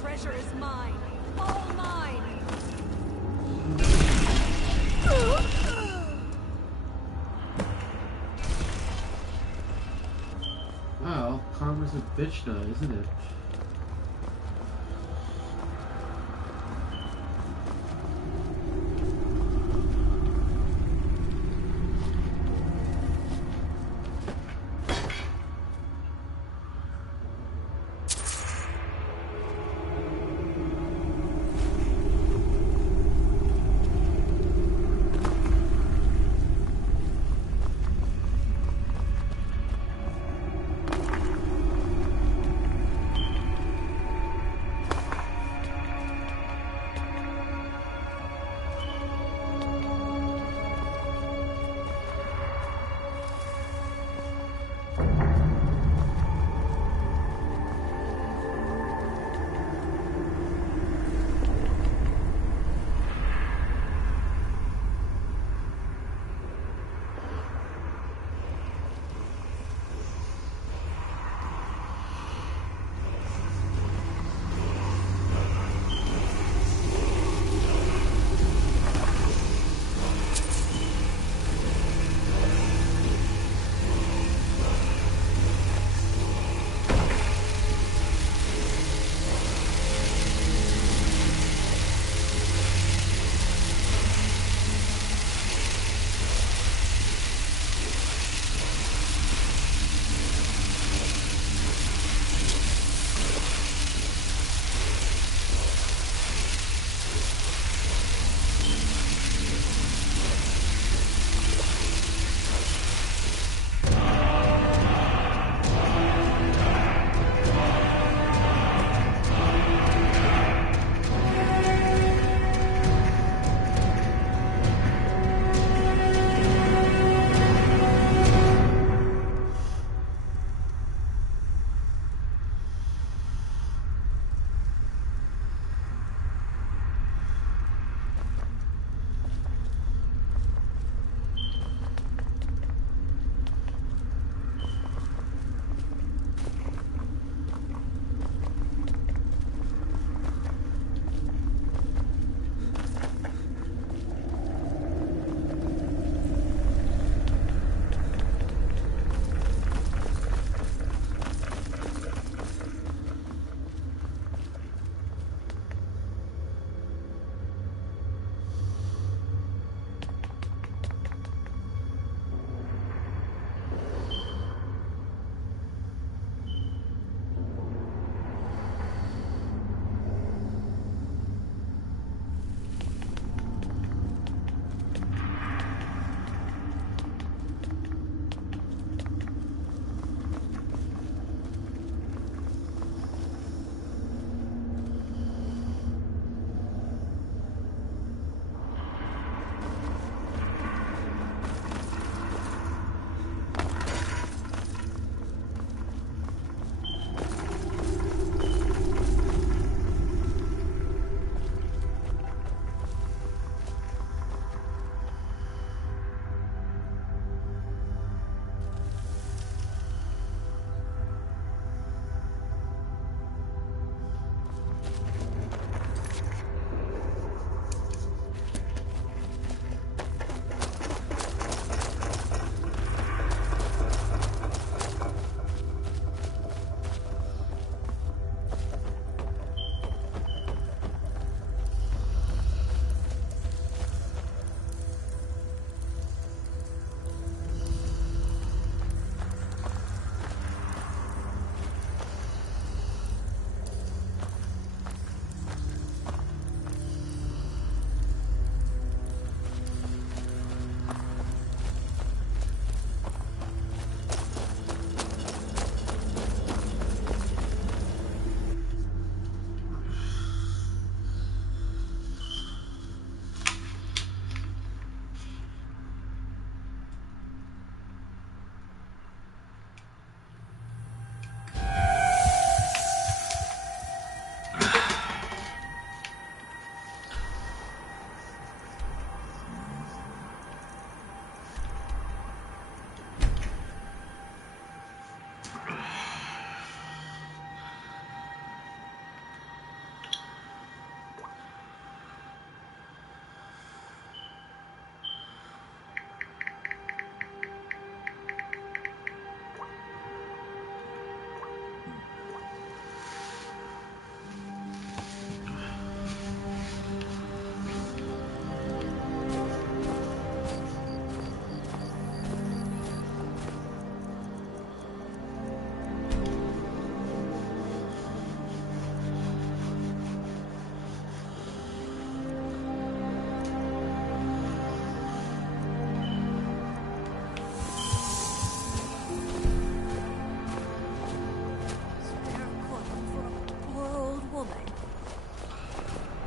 Treasure is mine. All mine. Well, karma's a bitch now, isn't it?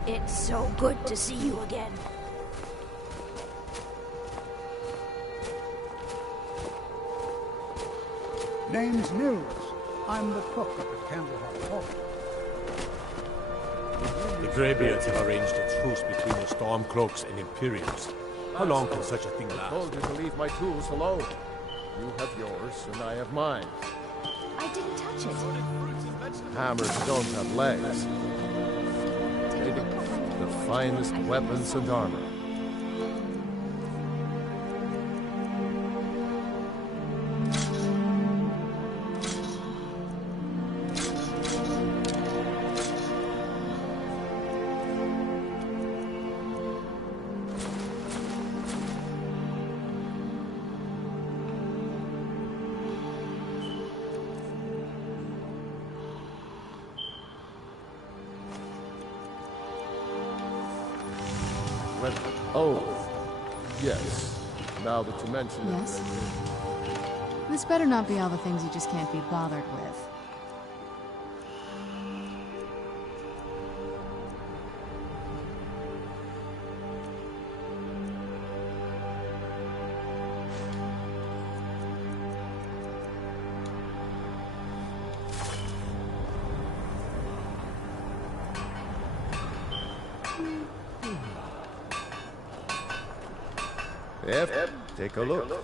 It's so good to see you again. Name's Nils. I'm the cook at the Candleheart Hall. The Greybeards have arranged a truce between the Stormcloaks and Imperials. How long can such a thing I last? told you to leave my tools alone. You have yours, and I have mine. I didn't touch it. Hammers don't have legs. The finest weapons and armor. Oh, yes. Now that you mention it. Yes? This better not be all the things you just can't be bothered with. Yep, take a look.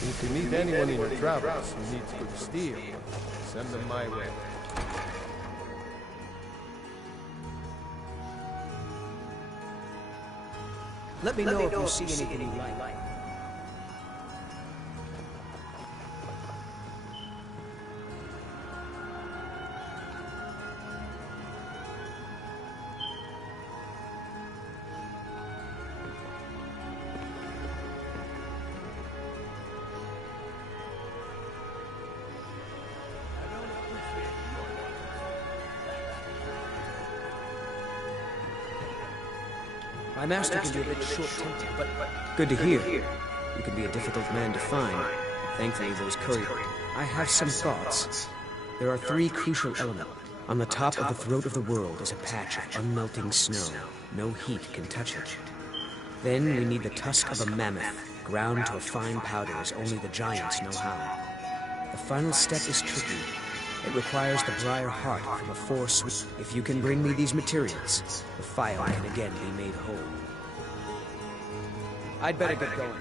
If you meet anyone in your travels who needs good steel, send them my way. Let me know if you see anything you like. My master can be a bit short-tempered, but good to hear. You can be a difficult man to find. Thankfully, those couriers... I have some thoughts. There are three crucial elements. On the top of the throat of the world is a patch of unmelting snow. No heat can touch it. Then we need the tusk of a mammoth, ground to a fine powder as only the giants know how. The final step is tricky. It requires the briar heart from a four-sweet. If you can bring me these materials, the file can again be made whole. I'd better get going.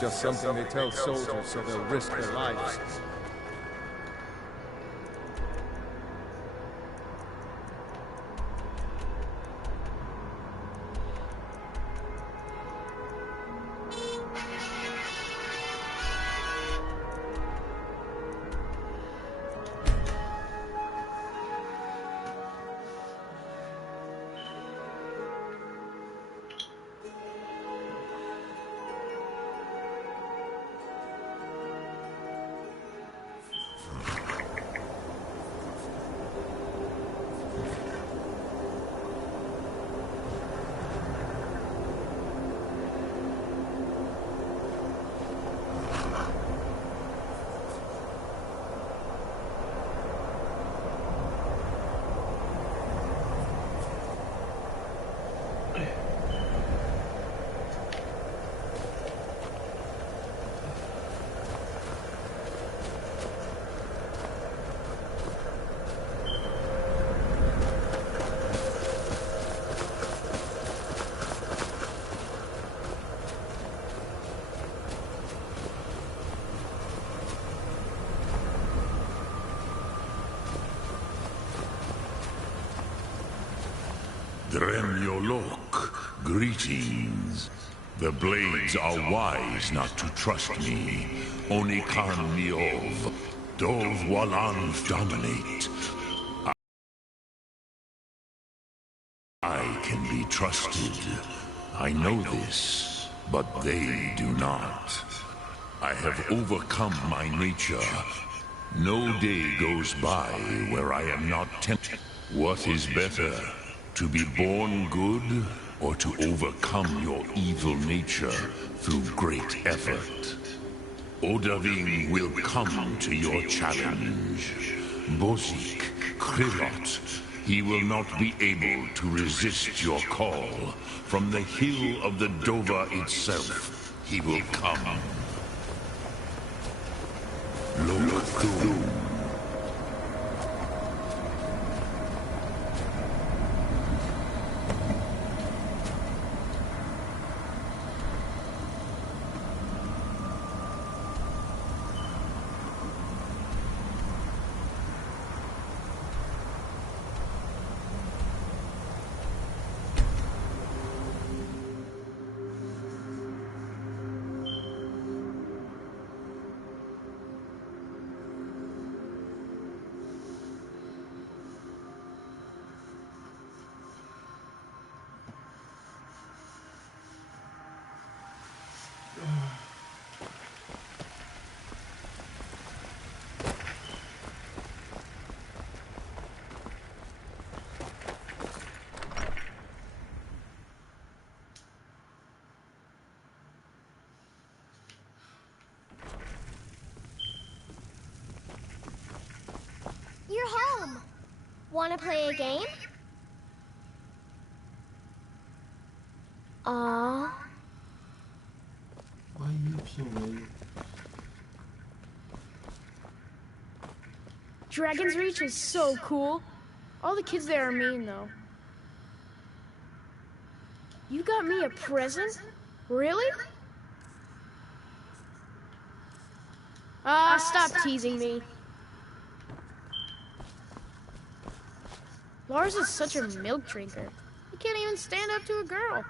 just something they tell soldiers so they'll risk their lives. Dremyolok, greetings. The blades are wise not to trust me. Onikan Miov, Dov Walan dominate. I can be trusted. I know this, but they do not. I have overcome my nature. No day goes by where I am not tempted. What is better? To be born good, or to overcome your evil nature through great effort? Odaving will come to your challenge. Bozik, Krillot, he will not be able to resist your call. From the hill of the Dova itself, he will come. Look through. You're home. Want to play a game? Aww. Why are you so late? Dragon's Reach is so cool. All the kids there are mean, though. You got me a present? Really? Stop teasing me. Lars is such a milk drinker. He can't even stand up to a girl.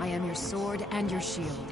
I am your sword and your shield.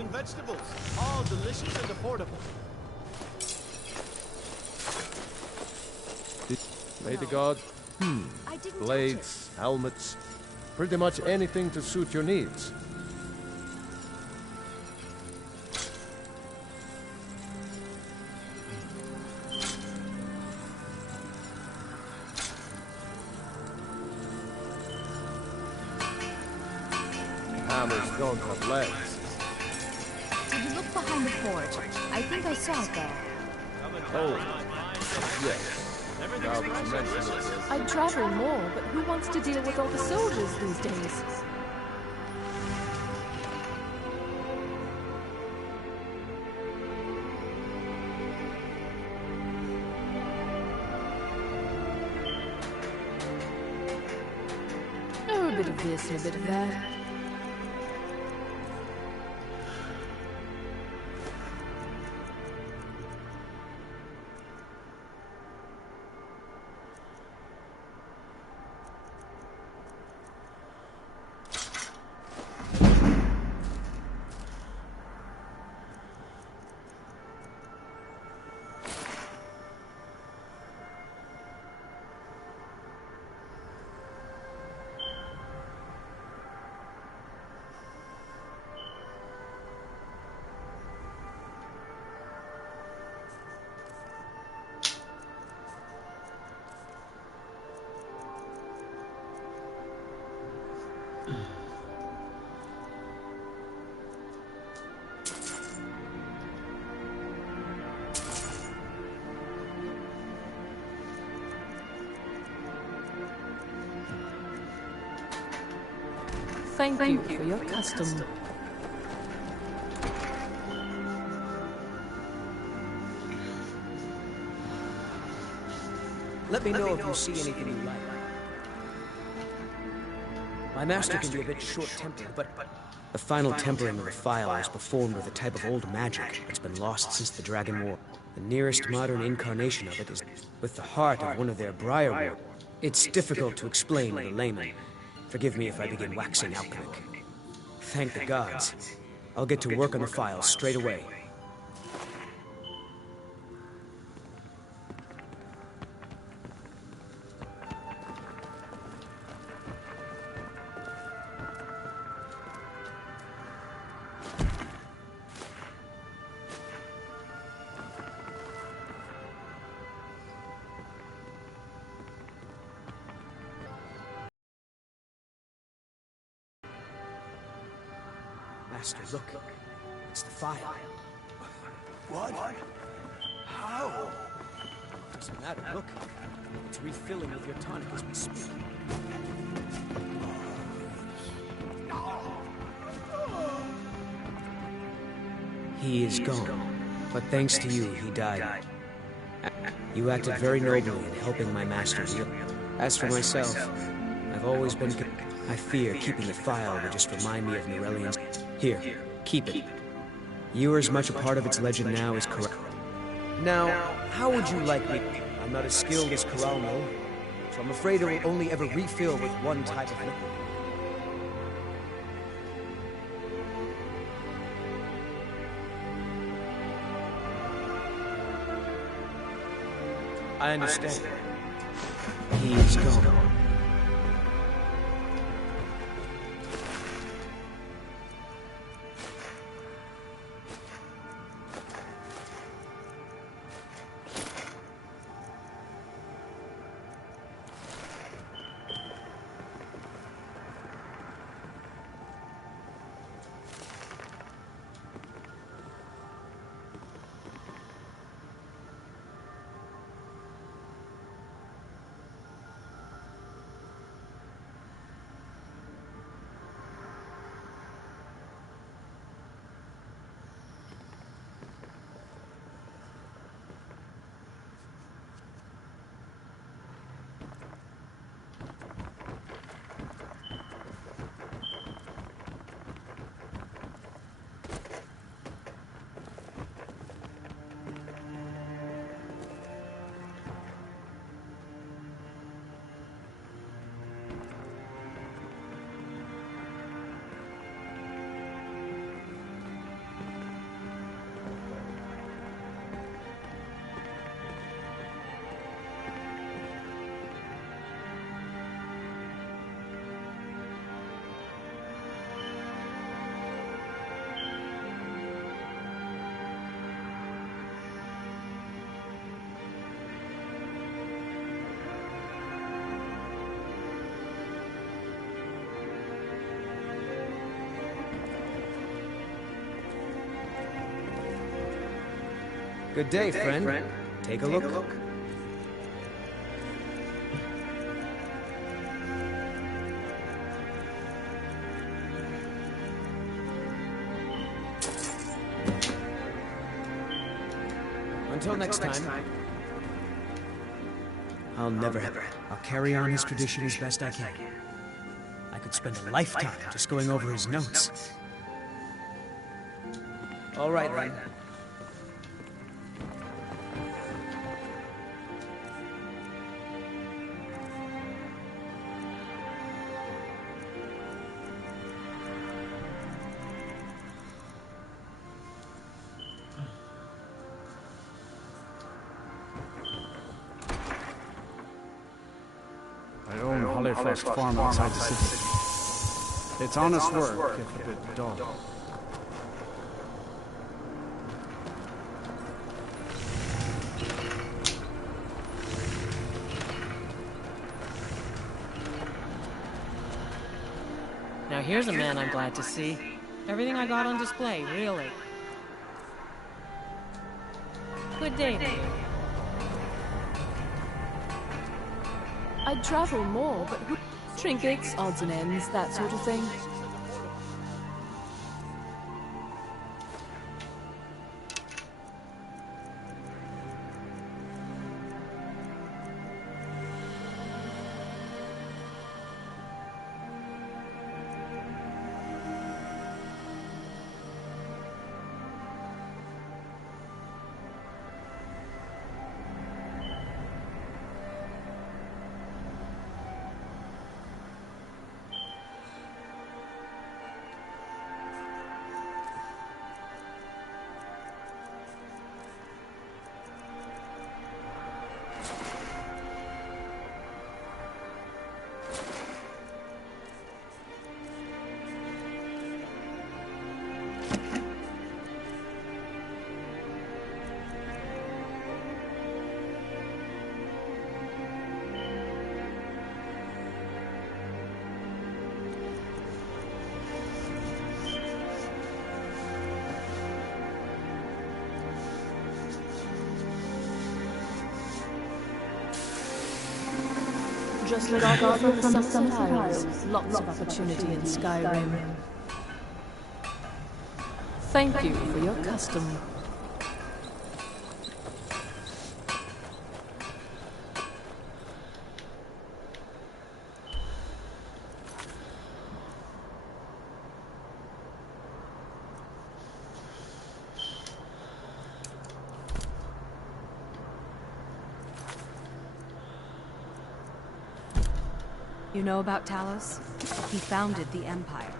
and vegetables, all delicious and affordable. Lady God? I didn't Blades, helmets, pretty much anything to suit your needs. Hammers don't have legs. Did you look behind the forge? I think I saw it there. Oh, yes. Now that you mention it. I'd travel more, but who wants to deal with all the soldiers these days? Oh, a bit of this and a bit of that. Thank you for your custom. Let me know if you see anything you like. My master can be a bit short-tempered, but the final tempering of the file is performed with a type of old magic that's been lost since the Dragon War. The nearest modern incarnation of it is with the heart of one of their Briarwood. It's difficult to explain to the layman. Forgive me if I begin waxing alchemic. Thank the gods. I'll get to work on the file straight away. Master, look. It's the file. What? How? Doesn't matter, look. It's refilling with your tonic as we speak. He is gone, but thanks to you, he died. You acted very nobly in helping my master heal. As for myself, I've always been... I fear keeping the file would just remind me of Norellian's... Here, keep it. You are as much a part of its legend now as Corral. Now, how would you like me? I'm not as skilled as Corral, no. So I'm afraid it will only ever refill with one type of liquid. I understand. He is gone. Good day, friend. Take a look. Until next time. I'll carry on his tradition as best I can. I could spend a lifetime just going over his notes. All right, Ren. I own Hollyfrost Farm outside the city. It's honest work, if a bit dull. Now here's a man I'm glad to see. Everything I got on display, really. Good day to you. I'd travel more, but trinkets, odds and ends, that sort of thing. Just let go from the Sunset Isles. Lots of opportunity in Skyrim. Thank you for your custom. You know about Talos? He founded the Empire.